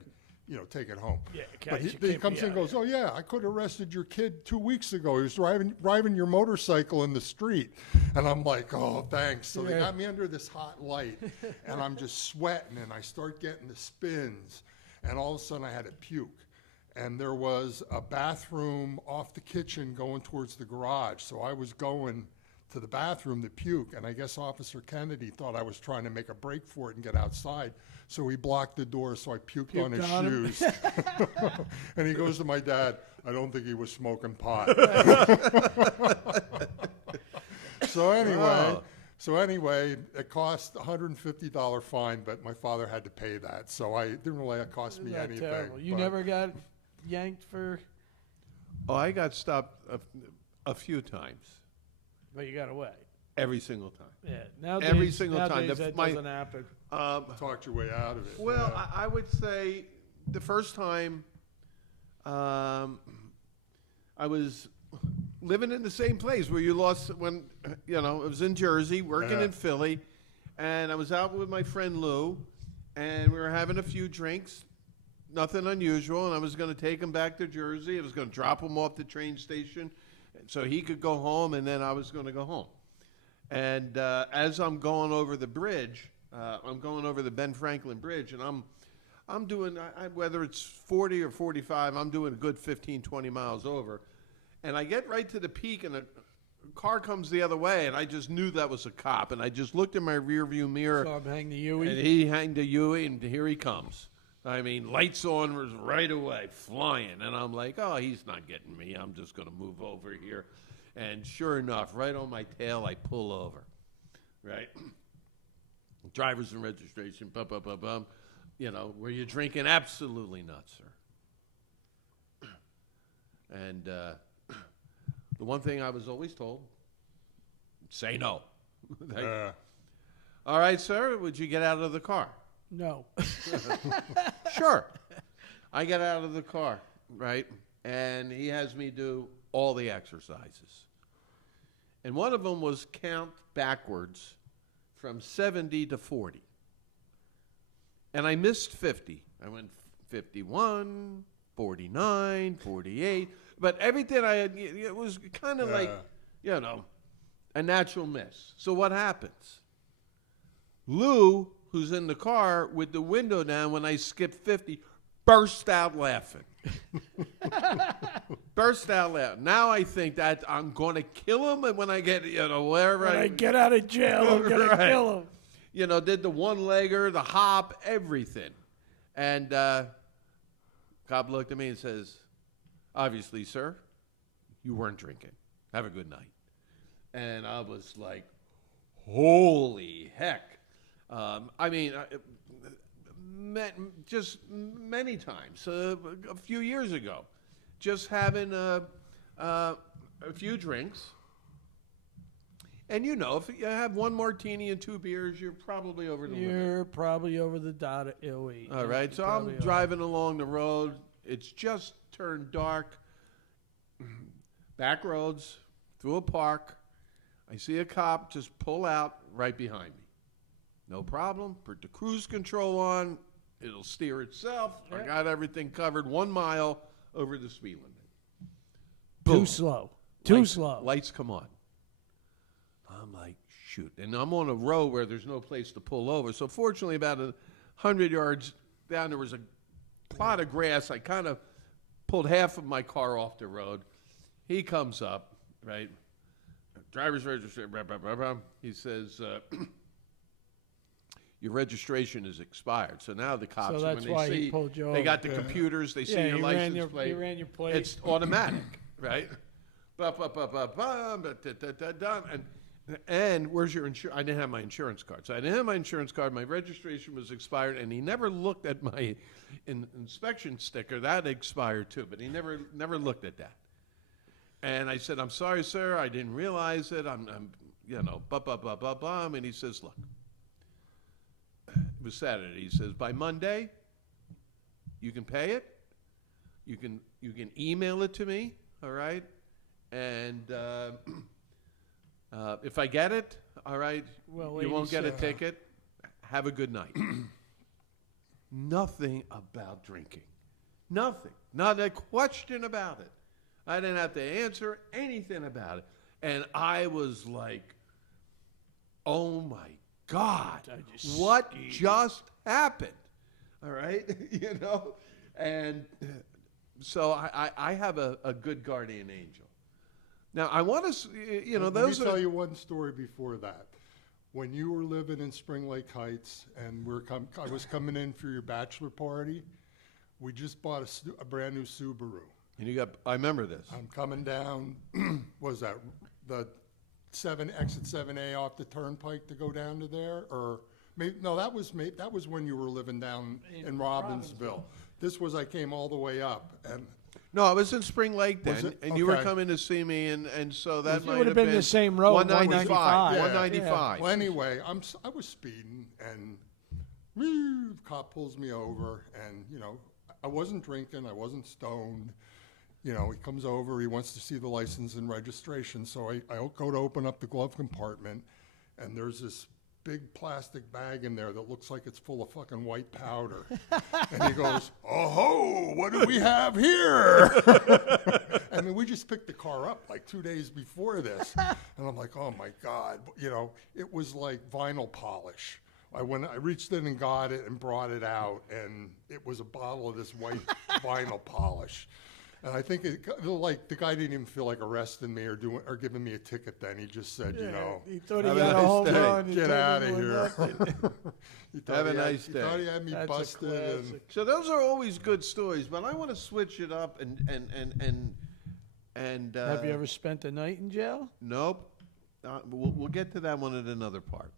take it home. Yeah, but you he can't comes be in and out goes, oh yeah, I could have arrested your kid 2 weeks ago. He was driving your motorcycle in the street. And I'm like, oh, thanks. So they got me under this hot light, and I'm just sweating, and I start getting the spins, and all of a sudden I had to puke. And there was a bathroom off the kitchen going towards the garage. So I was going to the bathroom to puke, and I guess Officer Kennedy thought I was trying to make a break for it and get outside. So he blocked the door, so I puked on his shoes. And he goes to my dad, I don't think he was smoking pot. So anyway, it cost $150 fine, but my father had to pay that. So it didn't really cost me Isn't that anything. terrible? You but- never got yanked for, Oh, I got stopped a few times. but you got away. Every single time. Yeah, nowadays, Every single time. nowadays that My- doesn't happen. Talked your way out of it. Well, yeah. I would say the first time I was living in the same place where you lost when, it was in Jersey, working Yeah. in Philly, and I was out with my friend Lou, and we were having a few drinks, nothing unusual, and I was going to take him back to Jersey. I was going to drop him off the train station so he could go home, and then I was going to go home. And as I'm going over the bridge, I'm going over the Ben Franklin Bridge, and I'm doing, whether it's 40 or 45, I'm doing a good 15, 20 miles over. And I get right to the peak, and a car comes the other way, and I just knew that was a cop. And I just looked in my rearview mirror, So I'm hanging the Huey. and he hanged a Huey, and here he comes. I mean, lights on was right away, flying. And I'm like, oh, he's not getting me. I'm just going to move over here. And sure enough, right on my tail, I pull over, right? Driver's and registration, bum, bum, bum, bum. Were you drinking? Absolutely not, sir. And the one thing I was always told, say no. All right, sir, would you get out of the car? No. Sure. I get out of the car, right? And he has me do all the exercises. And one of them was count backwards from 70 to 40. And I missed 50. I went 51, 49, 48. But everything I had, it was kind of like, a natural miss. So what happens? Lou, who's in the car with the window down when I skipped 50, burst out laughing. Burst out laughing. Now I think that I'm going to kill him, and when I get, wherever When I get out of jail, I'm going to kill him. Did the one-legger, the hop, everything. And cop looked at me and says, obviously, sir, you weren't drinking. Have a good night. And I was like, holy heck. Just many times, a few years ago, just having a few drinks. And if you have one martini and 2 beers, you're probably over the limit. You're probably over the dot of Huey. All right, so I'm driving along the road. It's just turned dark. Back roads, through a park. I see a cop just pull out right behind me. No problem. Put the cruise control on. It'll steer itself. I got everything covered. 1 mile over the speed limit. Too Boom. slow. Lights come on. I'm like, shoot. And I'm on a road where there's no place to pull over. So fortunately, about 100 yards down, there was a plot of grass. I kind of pulled half of my car off the road. He comes up, right? Driver's registration. He says, your registration is expired. So now the cops, So that's when why they he see, pulled you they over. got the computers, they see your he license ran plate. He ran your plate. It's automatic, right? And And where's your insurance? I didn't have my insurance card. So I didn't have my insurance card. My registration was expired, and he never looked at my inspection sticker. That expired too, but he never looked at that. And I said, "I'm sorry, sir. I didn't realize it. I'm blah, blah, blah, blah, blah." And he says, "Look, it was Saturday." He says, "By Monday, you can pay it. You can email it to me, all right? And if I get it, all right, Well, you won't get a 87. ticket. Have a good night." Nothing about drinking. Nothing. Not a question about it. I didn't have to answer anything about it. And I was like, oh my God, what just happened? All right? And so I have a good guardian angel. Now, I want to, Let those me are. tell you one story before that. When you were living in Spring Lake Heights and I was coming in for your bachelor party, we just bought a brand new Subaru. And I remember this. I'm coming down, was that the exit 7A off the turnpike to go down to there? Or maybe, no, that was when you were living down in Robbinsville. This was, I came all the way up, and No, I was in Spring Lake Was then, it? and you were Okay. coming to see me, and so that It might would have been the same road, 195. 195. well, anyway, I was speeding, and the cop pulls me over, and I wasn't drinking, I wasn't stoned. He comes over, he wants to see the license and registration, so I go to open up the glove compartment, and there's this big plastic bag in there that looks like it's full of fucking white powder. And he goes, "Oh, what do we have here?" I mean, we just picked the car up like 2 days before this. And I'm like, oh my God. It was like vinyl polish. I reached in and got it and brought it out, and it was a bottle of this white vinyl polish. And I think the guy didn't even feel like arresting me or giving me a ticket then. He just said, He thought he Have a got a nice home day. run. and get turned out of into here. nothing. Have a nice He thought day. he had me That's a busted. And classic. So those are always good stories, but I want to switch it up and. Have you ever spent a night in jail? Nope. We'll get to that one at another part.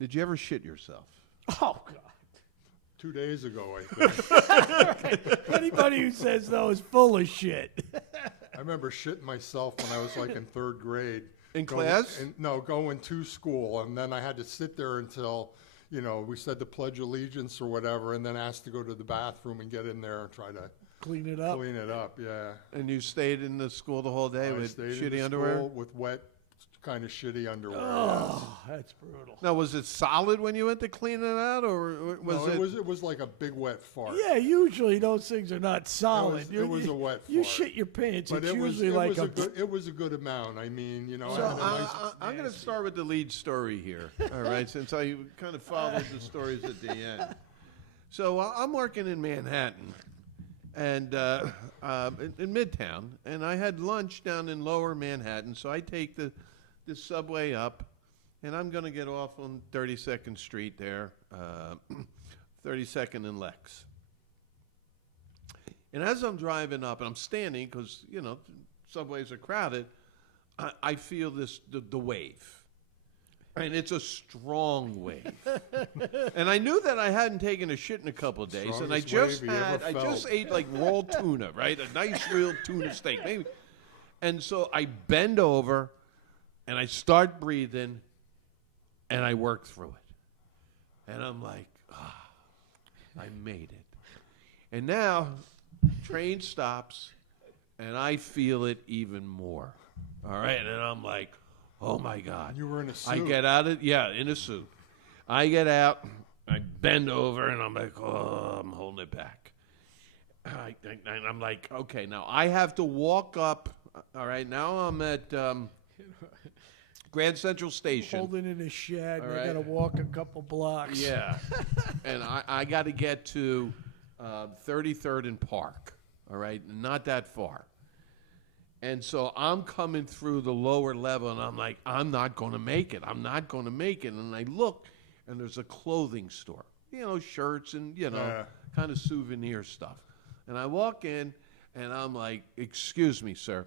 Did you ever shit yourself? Oh, God. 2 days ago, I think. Anybody who says no is full of shit. I remember shitting myself when I was like in third grade. In class? Going to school. And then I had to sit there until, we said the Pledge of Allegiance or whatever, and then asked to go to the bathroom and get in there and try to Clean it up. clean it up. Yeah. And you stayed in the school the whole day I with stayed in shitty the underwear? school with wet, kind of shitty underwear. Oh, that's brutal. Now, was it solid when you went to clean it out, or was No, it was like a big wet fart. Yeah, usually those things are not solid. It was a wet You fart. shit your pants. But it's it was usually like it was a good amount. I mean, I So had a nice. I'm going to start with the lead story here, all right, since I kind of followed the stories at the end. So I'm working in Manhattan and in Midtown, and I had lunch down in Lower Manhattan, so I take the subway up, and I'm going to get off on 32nd Street there, 32nd and Lex. And as I'm driving up, and I'm standing because, subways are crowded, I feel the wave. And it's a strong wave. And I knew that I hadn't taken a shit in a couple of days, and I Strongest wave you ever I just felt. ate like raw tuna, right? A nice real tuna steak, maybe. And so I bend over, and I start breathing, and I work through it. And I'm like, I made it. And now, train stops, and I feel it even more. All right, and I'm like, oh my God. You were in a I suit. get out in a suit. I get out, I bend over, and I'm like, oh, I'm holding it back. And I'm like, okay, now I have to walk up. All right, now I'm at Grand Central Station. holding in a shed. All They right. got to walk a couple blocks. Yeah. And I got to get to 33rd and Park. All right, not that far. And so I'm coming through the lower level, and I'm like, I'm not going to make it. I'm not going to make it. And I look, and there's a clothing store, shirts and, kind of souvenir stuff. And I walk in, and I'm like, excuse me, sir,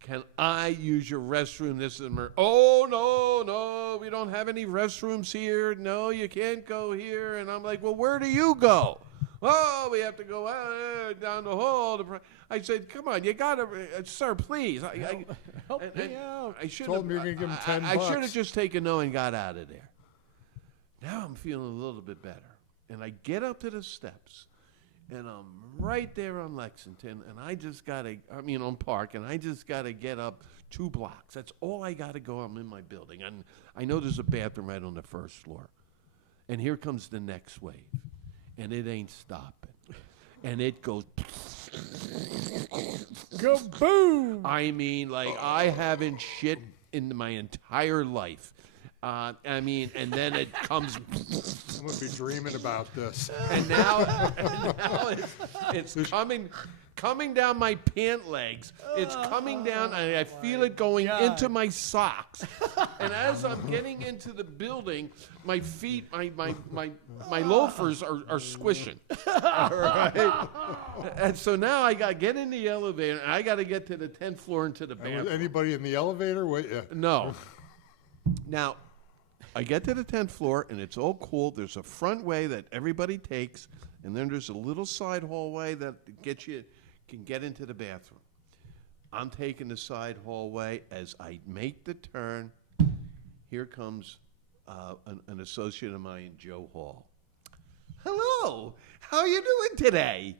can I use your restroom? This is oh, no, we don't have any restrooms here. No, you can't go here. And I'm like, well, where do you go? Oh, we have to go down the hall. I said, come on, you got to, sir, please. Help me out. I should Told me you're going to give him 10 I bucks. should have just taken no and got out of there. Now I'm feeling a little bit better. And I get up to the steps, and I'm right there on Lexington, and on Park, and I just got to get up 2 blocks. That's all I got to go. I'm in my building. And I know there's a bathroom right on the first floor. And here comes the next wave, and it ain't stopping. And it goes... Kaboom! I mean, like, I haven't shit in my entire life. And then it comes... I'm going to be dreaming about this. And now it's coming down my pant legs. It's coming down, and I feel it going into my socks. And as I'm getting into the building, my feet, my loafers are squishing. All right? And so now I got to get in the elevator, and I got to get to the 10th floor into the Was bathroom. anybody in the elevator? Wait, yeah. No. Now, I get to the 10th floor, and it's all cool. There's a front way that everybody takes, and then there's a little side hallway that can get into the bathroom. I'm taking the side hallway. As I make the turn, here comes an associate of mine, Joe Hall. Hello. How are you doing today?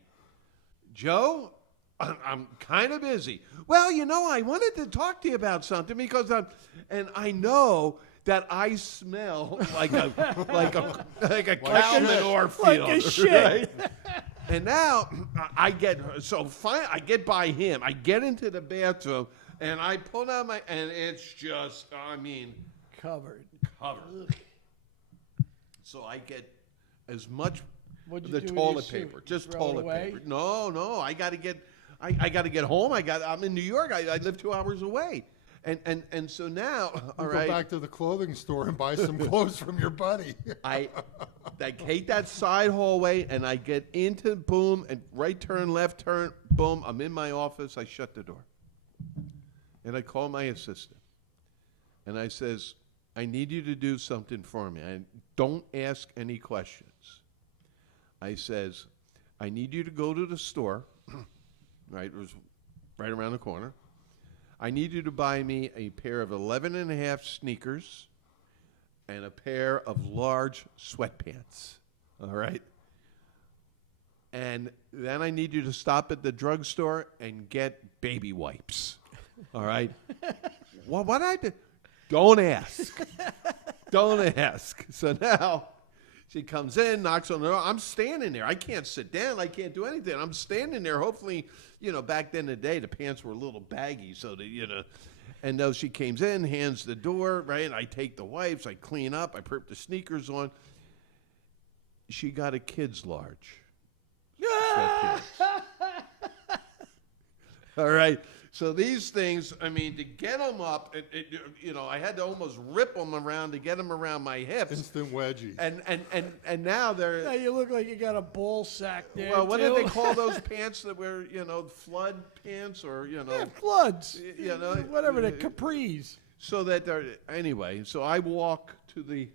Joe, I'm kind of busy. Well, I wanted to talk to you about something because I know that I smell like a cow manure field. Like a shit. Right? And now I get by him. I get into the bathroom and I pull out and it's just, Covered. So I get as much What'd you the do with toilet your suit? paper, just Throw it toilet away? paper. No, I got to get home. I'm in New York. I live 2 hours away. And so now, all You right. Go back to the clothing store and buy some clothes from your buddy. I take that side hallway and I get into boom and right turn, left turn, boom. I'm in my office. I shut the door. And I call my assistant. And I says, I need you to do something for me. Don't ask any questions. I says, I need you to go to the store. Right, it was right around the corner. I need you to buy me a pair of 11.5 sneakers and a pair of large sweatpants. All right? And then I need you to stop at the drugstore and get baby wipes. All right? Well, what I did? Don't ask. Don't ask. So now she comes in, knocks on the door. I'm standing there. I can't sit down. I can't do anything. I'm standing there. Hopefully, back then in the day, the pants were a little baggy. So that, and though she comes in, hands the door, right? And I take the wipes. I clean up. I put the sneakers on. She got a kid's large sweatpants. All right. So these things, to get them up, I had to almost rip them around to get them around my hips. Instant wedgie. And now they're... Now you look like you got a ball sack there, Well, what too. did they call those pants that were, flood pants or, Yeah, floods. Whatever, the capris. So that they're... Anyway, so I walk to the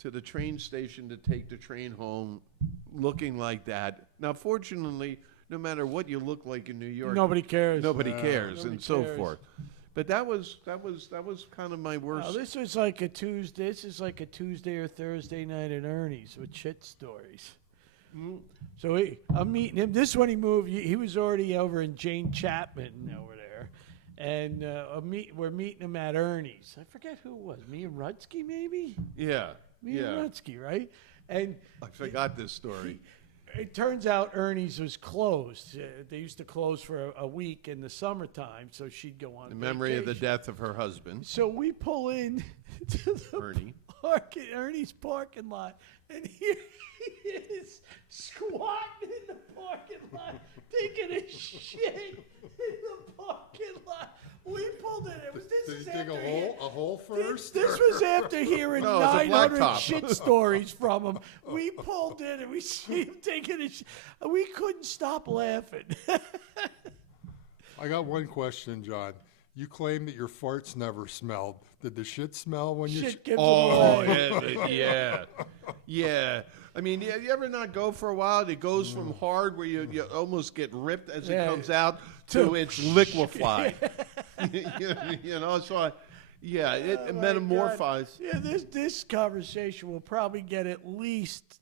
to the train station to take the train home looking like that. Now, fortunately... No matter what you look like in New York, Nobody cares. Nobody cares, Nobody and so cares. forth. But that was kind of my worst. Now, this is like a Tuesday. This is like a Tuesday or Thursday night at Ernie's with shit stories. So I'm meeting him. This is when he moved. He was already over in Jane Chapman over there, and we're meeting him at Ernie's. I forget who it was. Me and Rutsky, maybe. Yeah, Me and Rutsky, right? And I forgot this story. It turns out Ernie's was closed. They used to close for a week in the summertime, so she'd go on In memory of the vacation. death of her husband, So we pull in to the Ernie. Ernie's parking lot, and here he is squatting in the parking lot, taking a shit in the parking lot. We pulled in. Did he dig a hole first? This was after hearing No, it's a 900 blacktop. shit stories from him. We pulled in and we see him taking a shit. We couldn't stop laughing. I got one question, John. You claim that your farts never smelled. Did the shit smell when you? Shit gives Oh, them away. yeah. I mean, you ever not go for a while? It goes from hard, where you almost get ripped as it Yeah. comes out, to it's liquefied. you know, so it Oh, my metamorphizes. God. Yeah, this conversation will probably get at least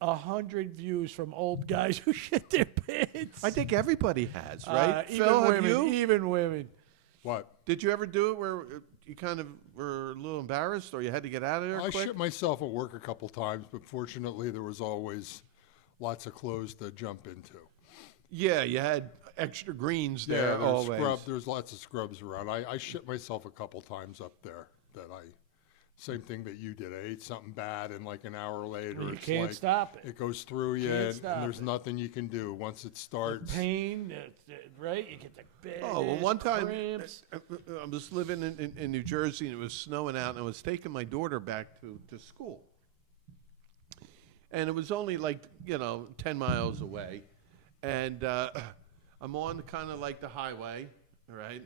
100 views from old guys who shit their pants. I think everybody has, right? Even Phil, have women. you? Even women. What? Did you ever do it where you kind of were a little embarrassed, or you had to get out of there I quick? shit myself at work a couple times, but fortunately there was always lots of clothes to jump into. Yeah, you had extra greens there there's always. There's lots of scrubs around. I shit myself a couple times up there. Same thing that you did. I ate something bad, and like an hour later, You it's can't like stop it. it goes through you, Can't and stop there's it. nothing you can do once it starts. Pain, right? You get the bad Oh, well, one time cramps. I was living in New Jersey, and it was snowing out, and I was taking my daughter back to school. And it was only 10 miles away. And I'm on kind of like the highway, right?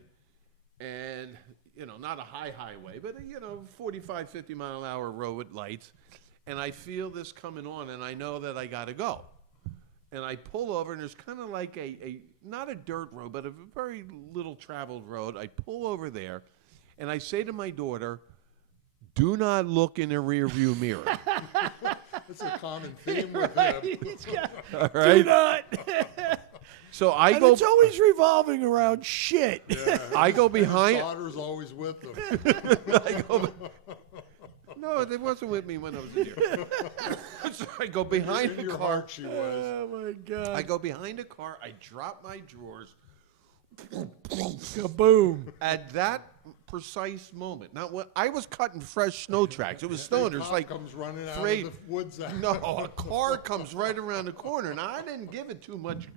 And, not a high highway, but 45, 50 mile an hour road with lights. And I feel this coming on, and I know that I got to go. And I pull over, and there's kind of like not a dirt road, but a very little traveled road. I pull over there, and I say to my daughter, "Do not look in the rearview mirror." It's a common theme with him. He's got, All right. do not. So I And go. it's always revolving around shit. I go His behind. daughter's always with him. No, it wasn't with me when I was in here. So I go behind In the your car. heart, she was. Oh, my God. I go behind the car. I drop my drawers. Kaboom. At that precise moment. Now, when I was cutting fresh snow tracks, it was snowing. There's Cop like comes running out three. of the woods. No, a car comes right around the corner. Now, I didn't give it too much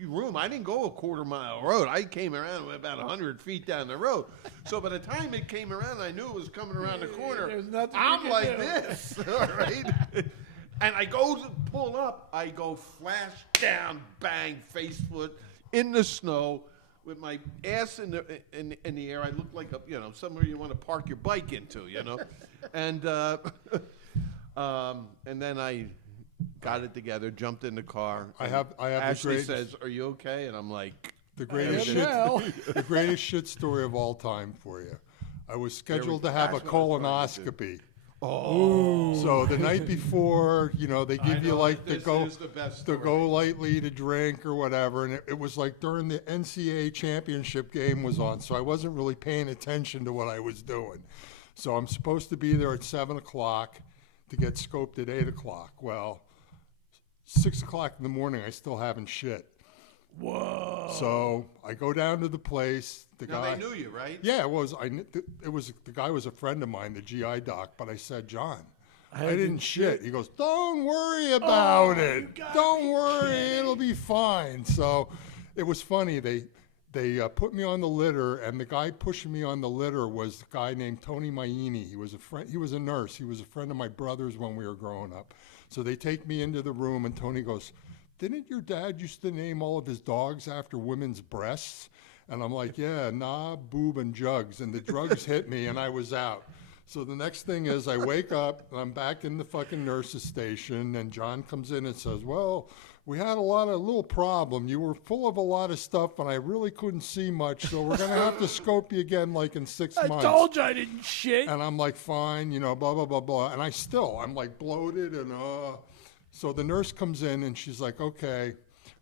room. I didn't go a quarter-mile road. I came around about 100 feet down the road. So by the time it came around, I knew it was coming around the corner. There's nothing you I'm can like do. this, all right? And I go to pull up. I go flash down, bang, face foot in the snow with my ass in the air. I look like somewhere you want to park your bike into, And and then I got it together, jumped in the car. I and have the Ashley greatest- says, "Are you okay?" And I'm like, The greatest am shit, now. the greatest shit story of all time for you. I was scheduled to have a that's what I was trying to colonoscopy. "Oh, So the night before, they give you know like this the is the best the story. go lightly to drink or whatever, and it was like during the NCAA championship game was on, so I wasn't really paying attention to what I was doing. So I'm supposed to be there at 7:00 to get scoped at 8:00. Well, 6:00 in the morning, I still haven't shit. Whoa. So I go down to the place. The Now guy. they knew you, right?" Yeah, it was. The guy was a friend of mine, the GI doc. But I said, John, I didn't didn't shit. He goes, don't worry about you it. got Don't me. worry, it'll be fine. So it was funny. They put me on the litter, and the guy pushing me on the litter was a guy named Tony Maini. He was a friend. He was a nurse. He was a friend of my brother's when we were growing up. So they take me into the room, and Tony goes, "Didn't your dad used to name all of his dogs after women's breasts?" And I'm like, "Yeah, knob, boob, and jugs." And the drugs hit me, and I was out. So the next thing is I wake up, and I'm back in the fucking nurse's station, and John comes in and says, "Well, we had a little problem. You were full of a lot of stuff, and I really couldn't see much, so we're going to have to scope you again like in 6 I months." told you I didn't shit. And I'm like, fine, blah, blah, blah, blah. And I'm like bloated and, So the nurse comes in and she's like, okay,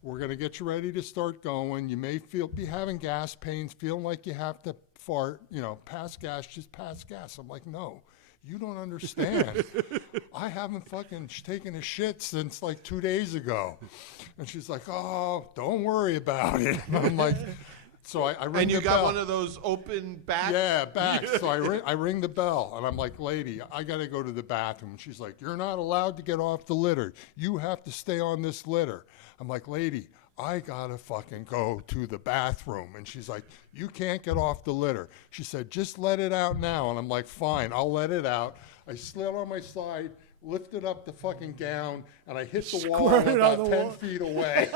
we're going to get you ready to start going. You may be having gas pains, feeling like you have to fart, pass gas, just pass gas. I'm like, no, you don't understand. I haven't fucking taken a shit since like 2 days ago. And she's like, oh, don't worry about it. And I'm like, so I ring And you the got bell. one of those open backs? Yeah, back. So I ring the bell, and I'm like, lady, I got to go to the bathroom. And she's like, you're not allowed to get off the litter. You have to stay on this litter. I'm like, lady, I got to fucking go to the bathroom. And she's like, you can't get off the litter. She said, just let it out now. And I'm like, fine, I'll let it out. I slid on my side, lifted up the fucking gown, and I hit the wall Squirted on about the 10 wall. feet away.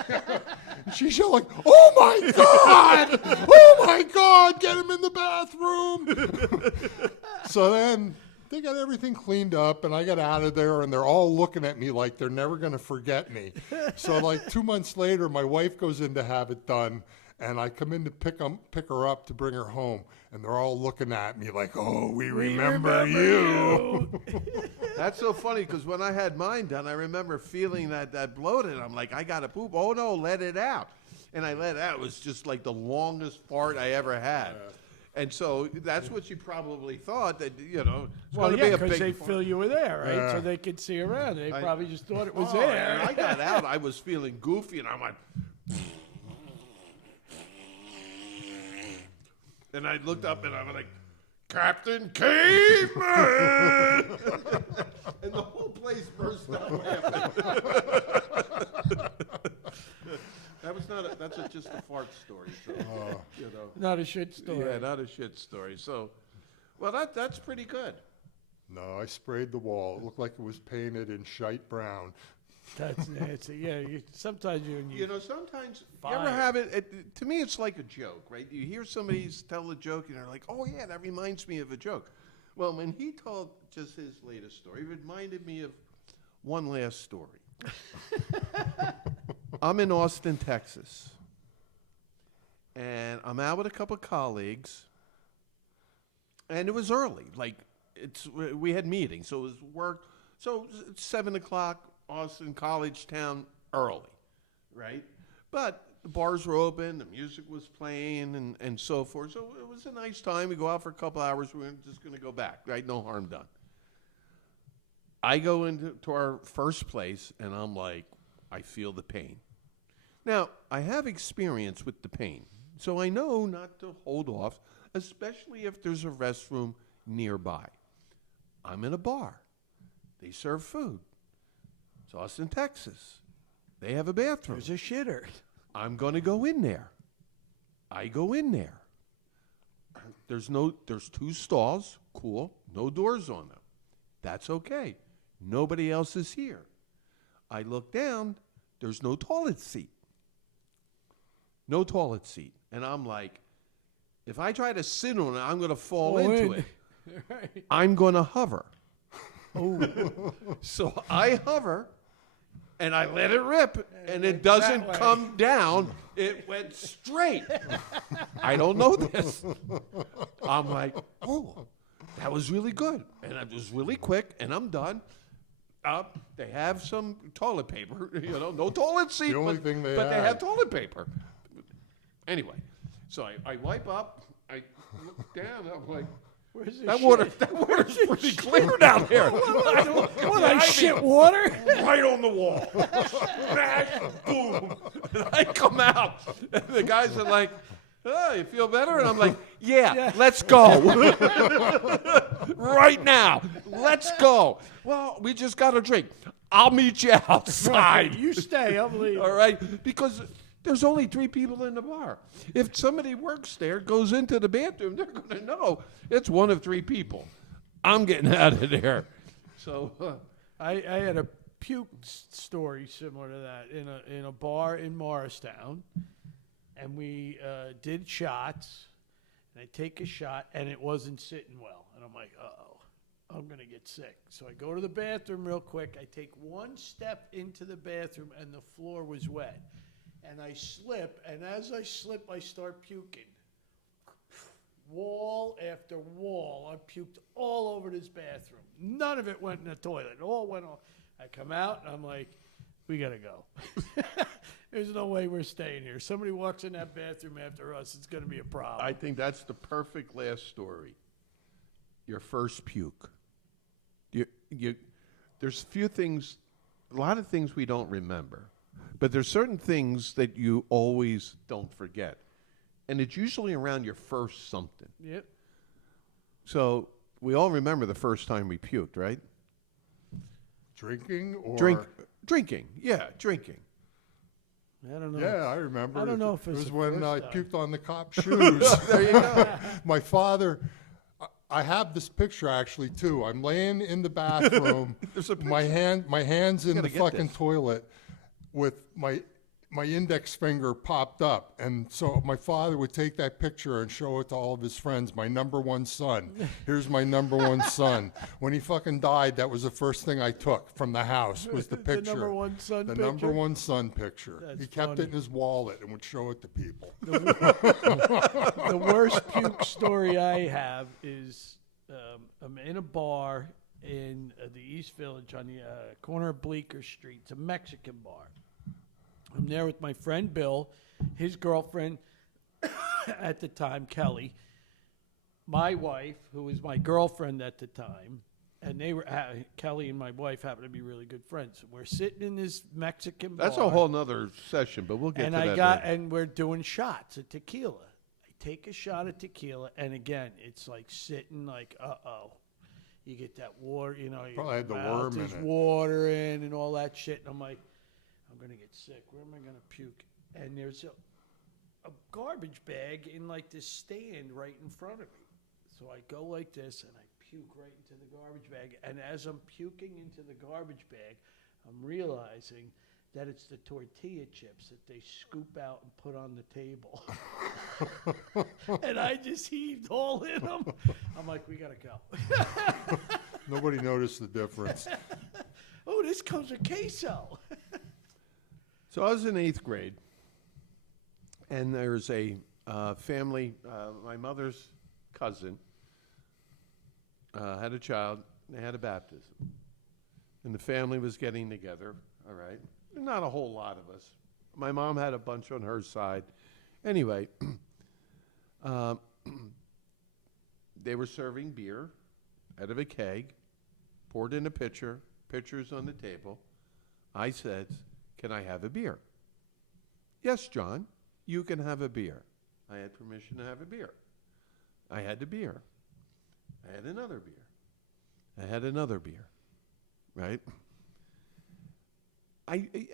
And she's yelling, "Oh my God! Oh my God! Get him in the bathroom!" So then they got everything cleaned up, and I got out of there, and they're all looking at me like they're never going to forget me. So like 2 months later, my wife goes in to have it done, and I come in to pick her up to bring her home, and they're all looking at me like, "Oh, we remember you." That's so funny because when I had mine done, I remember feeling that bloated. I'm like, I got to poop. Oh, no, let it out. And I let it out. It was just like the longest fart I ever had. And so that's what you probably thought, that, it's Well, going to yeah, be a because big they fart. feel you were there, right? Yeah. So they could see around. They probably just thought it was Oh, there. and I got out. I was feeling goofy, and I'm like... And I looked up, and I'm like, "Captain Caveman!" And the whole place burst out laughing. That's just a fart story. So, Not a shit story. Yeah, not a shit story. So, well, that's pretty good. No, I sprayed the wall. It looked like it was painted in shite brown. That's nasty. Yeah, sometimes Sometimes you Fire. ever have it, to me, it's like a joke, right? You hear somebody tell a joke, and they're like, "Oh, yeah, that reminds me of a joke." Well, when he told just his latest story, it reminded me of one last story. I'm in Austin, Texas, and I'm out with a couple of colleagues, and it was early. Like, we had meetings, so it was work. So it's 7 o'clock, Austin, college town, early, right? But the bars were open, the music was playing, and so forth. So it was a nice time. We go out for a couple hours. We're just going to go back, right? No harm done. I go into our first place, and I'm like, I feel the pain. Now, I have experience with the pain, so I know not to hold off, especially if there's a restroom nearby. I'm in a bar. They serve food. It's Austin, Texas. They have a bathroom. There's a shitter. I'm going to go in there. I go in there. There's 2 stalls. Cool. No doors on them. That's okay. Nobody else is here. I look down. There's no toilet seat. No toilet seat. And I'm like, if I try to sit on it, I'm going to fall into it. Right. I'm going to hover. Oh, So I hover, and I let it rip, and it doesn't way. come down. It went straight. I don't know this. I'm like, oh, that was really good. And it was really quick, and I'm done. They have some toilet paper, no toilet seat, The only but, thing they but they have. have toilet paper. Anyway, so I wipe up, I look down, and I'm like, where's the that shit? water's pretty clear down there. What, I shit water? Right on the wall. Smash, boom. And I come out, and the guys are like, "Oh, you feel better?" And I'm like, yeah. Let's go. Right now. Let's go. Well, we just got a drink. I'll meet you outside. You stay, I'm leaving. All right? Because there's only 3 people in the bar. If somebody works there, goes into the bathroom, they're going to know it's one of 3 people. I'm getting out of there. So, I had a puke story similar to that in a bar in Morristown, and we did shots, and I take a shot, and it wasn't sitting well, and I'm like, uh-oh, I'm gonna get sick. So I go to the bathroom real quick. I take 1 step into the bathroom, and the floor was wet, and I slip, and as I slip, I start puking. Wall after wall, I puked all over this bathroom. None of it went in the toilet. It all went on. I come out, and I'm like, we got to go. There's no way we're staying here. Somebody walks in that bathroom after us, it's going to be a problem. I think that's the perfect last story. Your first puke. There's a lot of things we don't remember, but there's certain things that you always don't forget. And it's usually around your first something. Yep. So we all remember the first time we puked, right? Drinking or Drinking. Yeah, drinking. I don't know. Yeah, I remember. I don't know if it it's was the when first I time. puked on the cop's shoes. There you go. My father, I have this picture actually too. I'm laying in the bathroom, There's a my hands in gotta the get fucking this. toilet, with my index finger popped up, and so my father would take that picture and show it to all of his friends. My number one son. Here's my number one son. When he fucking died, that was the first thing I took from the house was the picture. The number one son The picture? number one son picture. That's He kept funny. it in his wallet and would show it to people. The worst puke story I have is I'm in a bar in the East Village on the corner of Bleecker Street. It's a Mexican bar. I'm there with my friend Bill, his girlfriend at the time, Kelly, my wife, who was my girlfriend at the time, and they were Kelly and my wife happened to be really good friends. We're sitting in this Mexican bar. That's a whole nother session, but we'll get And to I that got, later. and we're doing shots of tequila. I take a shot of tequila, and again, it's like sitting like, you get that water, you know, your Probably had the mouth worm in is it. watering and all that shit. And I'm like, I'm gonna get sick. Where am I gonna puke? And there's a garbage bag in like this stand right in front of me. So I go like this, and I puke right into the garbage bag. And as I'm puking into the garbage bag, I'm realizing that it's the tortilla chips that they scoop out and put on the table. And I just heaved all in them. I'm like, we gotta go. Nobody noticed the difference. Oh, this comes with queso. So I was in 8th grade, and there's a family, my mother's cousin had a child, and they had a baptism. And the family was getting together, all right? Not a whole lot of us. My mom had a bunch on her side. Anyway, they were serving beer out of a keg, poured in a pitcher, pitchers on the table. I said, can I have a beer? Yes, John, you can have a beer. I had permission to have a beer. I had the beer. I had another beer. I had another beer, right?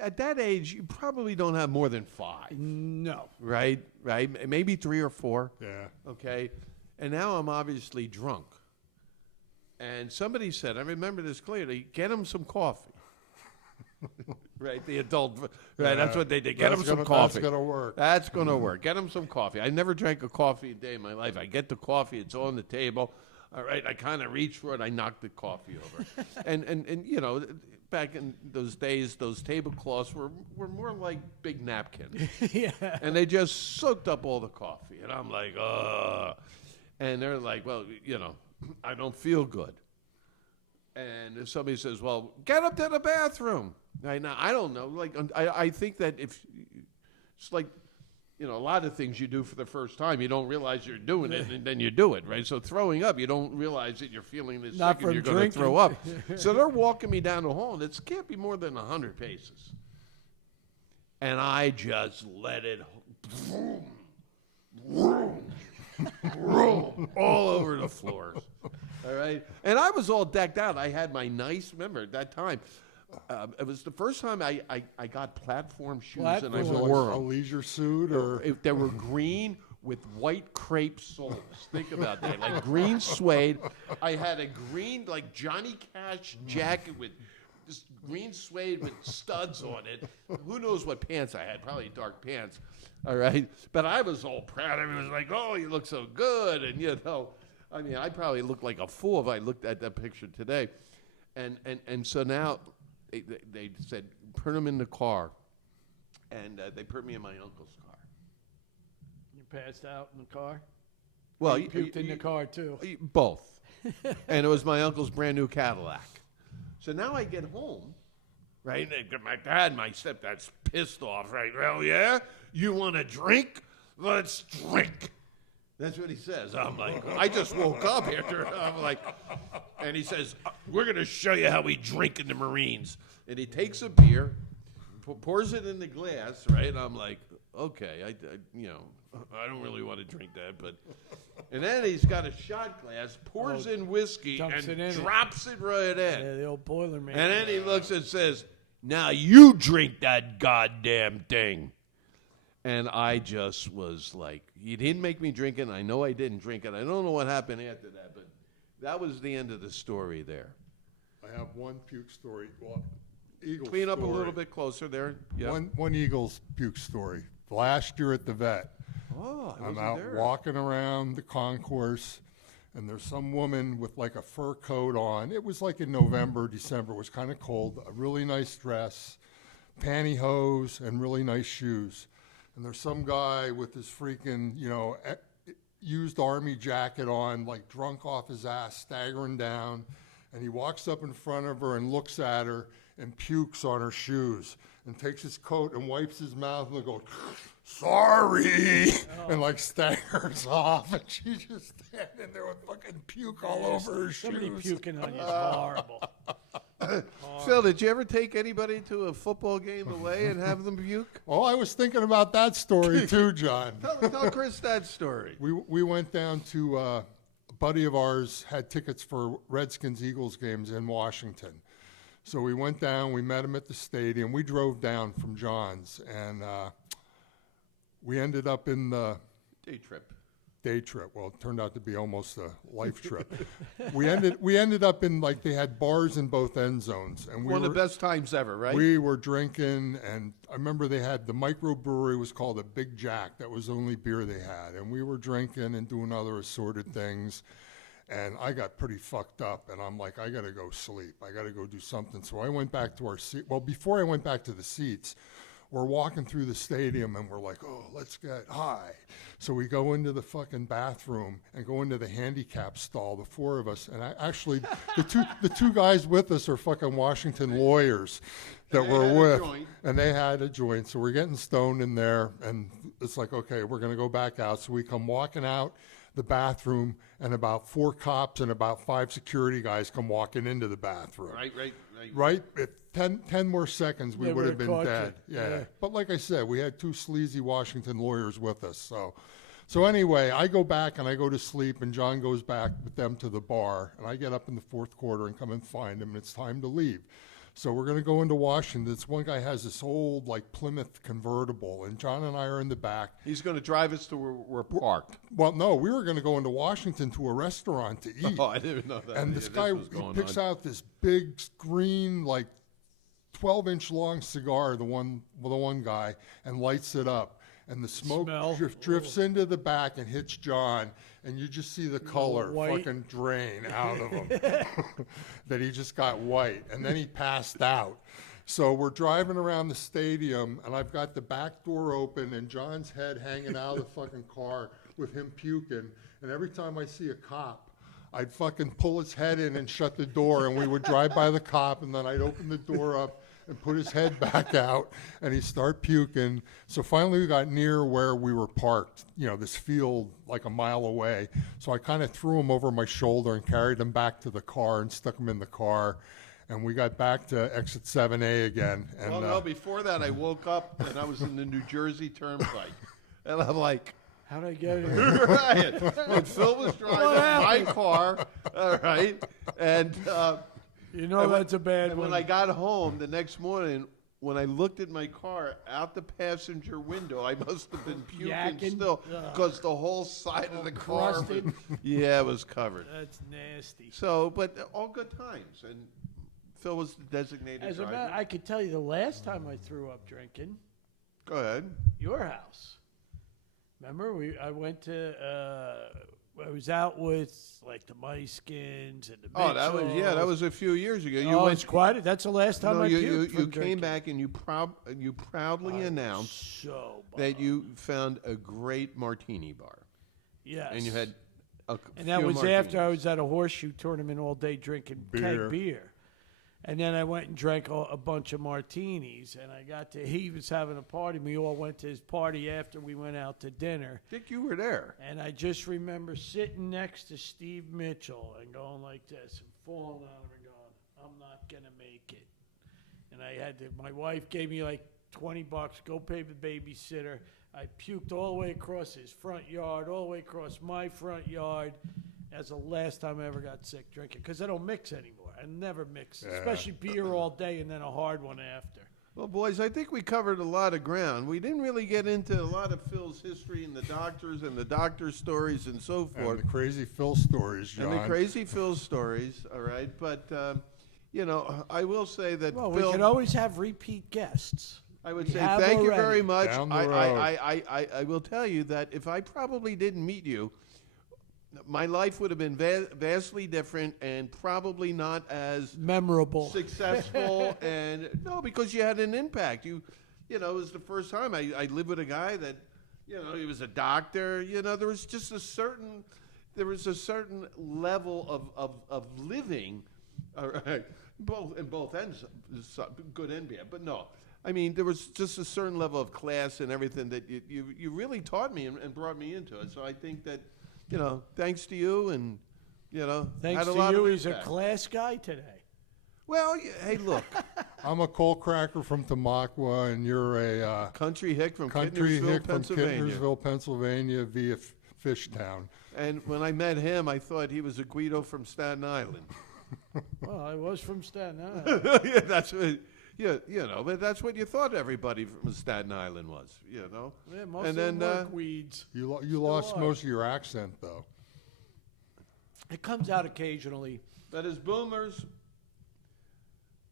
At that age, you probably don't have more than 5, No. right? Right? Maybe 3 or 4. Yeah. Okay. And now I'm obviously drunk. And somebody said, I remember this clearly, get him some coffee. Right? The adult, right? That's what they did. Get him some coffee. That's gonna work. That's going to work. Get him some coffee. I never drank a coffee a day in my life. I get the coffee. It's on the table. All right. I kind of reach for it. I knock the coffee over. and you know, back in those days, those tablecloths were more like big napkins. Yeah. And they just soaked up all the coffee. And I'm like, ugh. And they're like, well, you know, I don't feel good. And if somebody says, well, get up to the bathroom. I don't know. Like, I think that if it's like, you know, a lot of things you do for the first time, you don't realize you're doing it, and then you do it, right? So throwing up, you don't realize that you're feeling this Not sick and you're from going to throw drinking. up. So they're walking me down the hall, and it can't be more than 100 paces. And I just let it vroom, vroom, vroom, all over the floors. All right? And I was all decked out. I had my nice, remember, at that time, it was the first time I got platform shoes and I Was it wore like a them. leisure suit or? They were green with white crepe soles. Think about that. Like green suede. I had a green, like Johnny Cash jacket with this green suede with studs on it. Who knows what pants I had? Probably dark pants. All right. But I was all proud. Everyone was like, oh, you look so good. And, you know, I mean, I probably looked like a fool if I looked at that picture today. And so now they said, put them in the car. And they put me in my uncle's car. You passed out in the car? Well, You puked in the car, too. Both. And it was my uncle's brand new Cadillac. So now I get home, right? And my dad, my stepdad's pissed off, right? Well, yeah? You want a drink? Let's drink. That's what he says. I'm like, I just woke up after. I'm like, and he says, we're going to show you how we drink in the Marines. And he takes a beer, pours it in the glass, right? And I'm like, okay, I you know, I don't really want to drink that, but. And then he's got a shot glass, pours in whiskey, dumps and it in it. drops it right in. Yeah, the old Boilermaker. And then he looks and says, now you drink that goddamn thing. And I just was like, he didn't make me drink it. I know I didn't drink it. I don't know what happened after that, but That was the end of the story there. I have one puke story. Well, Eagles Clean up a story. little bit closer there. Yeah. One Eagles puke story. Last year at the vet, Oh, I I'm wasn't out there. walking around the concourse, and there's some woman with like a fur coat on. It was like in November, December. It was kind of cold. A really nice dress, pantyhose, and really nice shoes. And there's some guy with his freaking, used army jacket on, like drunk off his ass, staggering down. And he walks up in front of her and looks at her and pukes on her shoes and takes his coat and wipes his mouth and goes, sorry, and like staggers off. And she's just standing there with fucking puke all over her Somebody shoes. puking on you is horrible. Phil, did you ever take anybody to a football game away and have them puke? Oh, I was thinking about that story too, John. Tell Chris that story. We went down to a buddy of ours had tickets for Redskins-Eagles games in Washington. So we went down, we met him at the stadium. We drove down from John's, and we ended up in the Day trip. Well, it turned out to be almost a life trip. We ended up in, like, they had bars in both end zones. And One of the best times ever, right? We were drinking, and I remember they had the microbrewery was called a Big Jack. That was the only beer they had. And we were drinking and doing other assorted things. And I got pretty fucked up, and I'm like, I got to go sleep. I got to go do something. So I went back to our seat. Well, before I went back to the seats, we're walking through the stadium, and we're like, oh, let's get high. So we go into the fucking bathroom and go into the handicap stall, the four of us. And the two guys with us are fucking Washington lawyers that we're with. And they had a joint. So we're getting stoned in there, and it's like, okay, we're going to go back out. So we come walking out the bathroom, and about 4 cops and about 5 security guys come walking into the bathroom. Right? If 10 more seconds, we They would have would've been caught dead. you. Yeah. Yeah. But like I said, we had 2 sleazy Washington lawyers with us. So anyway, I go back and I go to sleep, and John goes back with them to the bar, and I get up in the 4th quarter and come and find him, and it's time to leave. So we're going to go into Washington. This one guy has this old, like, Plymouth convertible, and John and I are in the back. He's going to drive us to where we're parked. Well, no, we were going to go into Washington to a restaurant to eat. Oh, I didn't know that. And this guy, he picks out this big green, like 12-inch long cigar, the one guy, and lights it up. And the smoke Smell. drifts into the back and hits John, and you just see the color white. fucking drain out of him. That he just got white, and then he passed out. So we're driving around the stadium, and I've got the back door open and John's head hanging out of the fucking car with him puking. And every time I see a cop, I'd fucking pull his head in and shut the door, and we would drive by the cop, and then I'd open the door up and put his head back out, and he'd start puking. So finally we got near where we were parked, this field like a mile away. So I kind of threw him over my shoulder and carried him back to the car and stuck him in the car. And we got back to exit 7A again. And, Well, no, before that, I woke up, and I was in the New Jersey Turnpike. And I'm like, How'd I get here? right. And Phil was driving my car, all right? And You know that's a bad and one. when I got home the next morning, when I looked at my car out the passenger window, I must have been puking Yakking? still because the whole side of the car, crusted? yeah, was covered. That's nasty. So, but all good times. And Phil was the designated As a driver. matter, I could tell you the last time I threw up drinking, Go ahead. your house. Remember, I went to. I was out with like the Muskins and the. Oh, that was a few years ago. You It's quite. That's the last time I puked from you drinking. came back and you proudly announced So that you found a great martini bar, yes, and you had and that was after I was at a horseshoe tournament all day drinking keg beer. And then I went and drank a bunch of martinis, and he was having a party. We all went to his party after we went out to dinner. Dick, you were there. And I just remember sitting next to Steve Mitchell and going like this and falling on him and going, I'm not going to make it. And my wife gave me like $20, go pay the babysitter. I puked all the way across his front yard, all the way across my front yard. That's the last time I ever got sick drinking, because I don't mix anymore. I never mix, especially beer all day and then a hard one after. Well, boys, I think we covered a lot of ground. We didn't really get into a lot of Phil's history and the doctor stories and so And forth. the crazy Phil stories, John. And the crazy Phil stories, all right? But, I will say that Well, Phil... we could always have repeat guests. I would We say have thank you already. very much. Down the I, road. I will tell you that if I probably didn't meet you, my life would have been vastly different and probably not as Memorable. successful. And no, because you had an impact. It was the first time I lived with a guy that, he was a doctor. There was just a certain level of living, all right, in both ends, good and bad. But no, I mean, there was just a certain level of class and everything that you really taught me and brought me into it. So I think that, thanks to you and, Thanks had a to lot you, of he's a impact. class guy today. Well, hey, look, I'm a coal cracker from Tamaqua, and you're a country hick from country Kitnersville, hick from Pennsylvania. Kitnersville, Pennsylvania, via Fishtown. And when I met him, I thought he was a Guido from Staten Island. Well, I was from Staten Island. Yeah, that's what, but that's what you thought everybody from Staten Island was, Yeah, most And of them then, like weeds. You Still lost are. most of your accent, though. It comes out occasionally, But as boomers,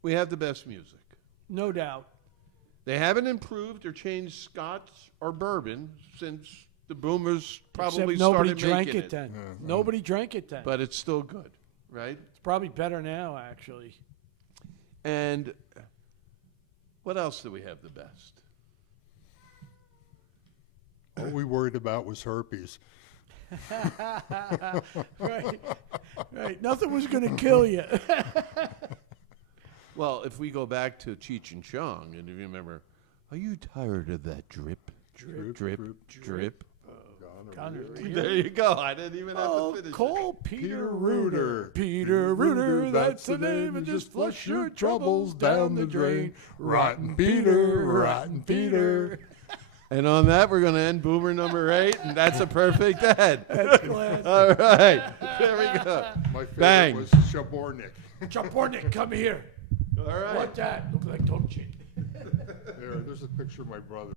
we have the best music. no doubt. They haven't improved or changed Scotch or bourbon since the boomers probably Except nobody started drank making it then. Nobody drank it then. But it's still good, right? It's probably better now, actually. And what else do we have the best? All we worried about was herpes. Right. Right. Nothing was going to kill you. Well, if we go back to Cheech and Chong, and if you remember, are you tired of that drip? Drip, Drip, drip, drip. Gonorrhea. There you go. I didn't even have Oh, to finish call it. Peter Rooter. Peter Rooter, that's the name, and just flush your troubles down the drain. Rotten Peter, Rotten Peter. And on that, we're going to end Boomer number 8, and that's a perfect end. That's classic. All right. There we go. My favorite Bang. was Shabornik. Japornik, come here. All right. What that? Look like Dolce. There's a picture of my brother.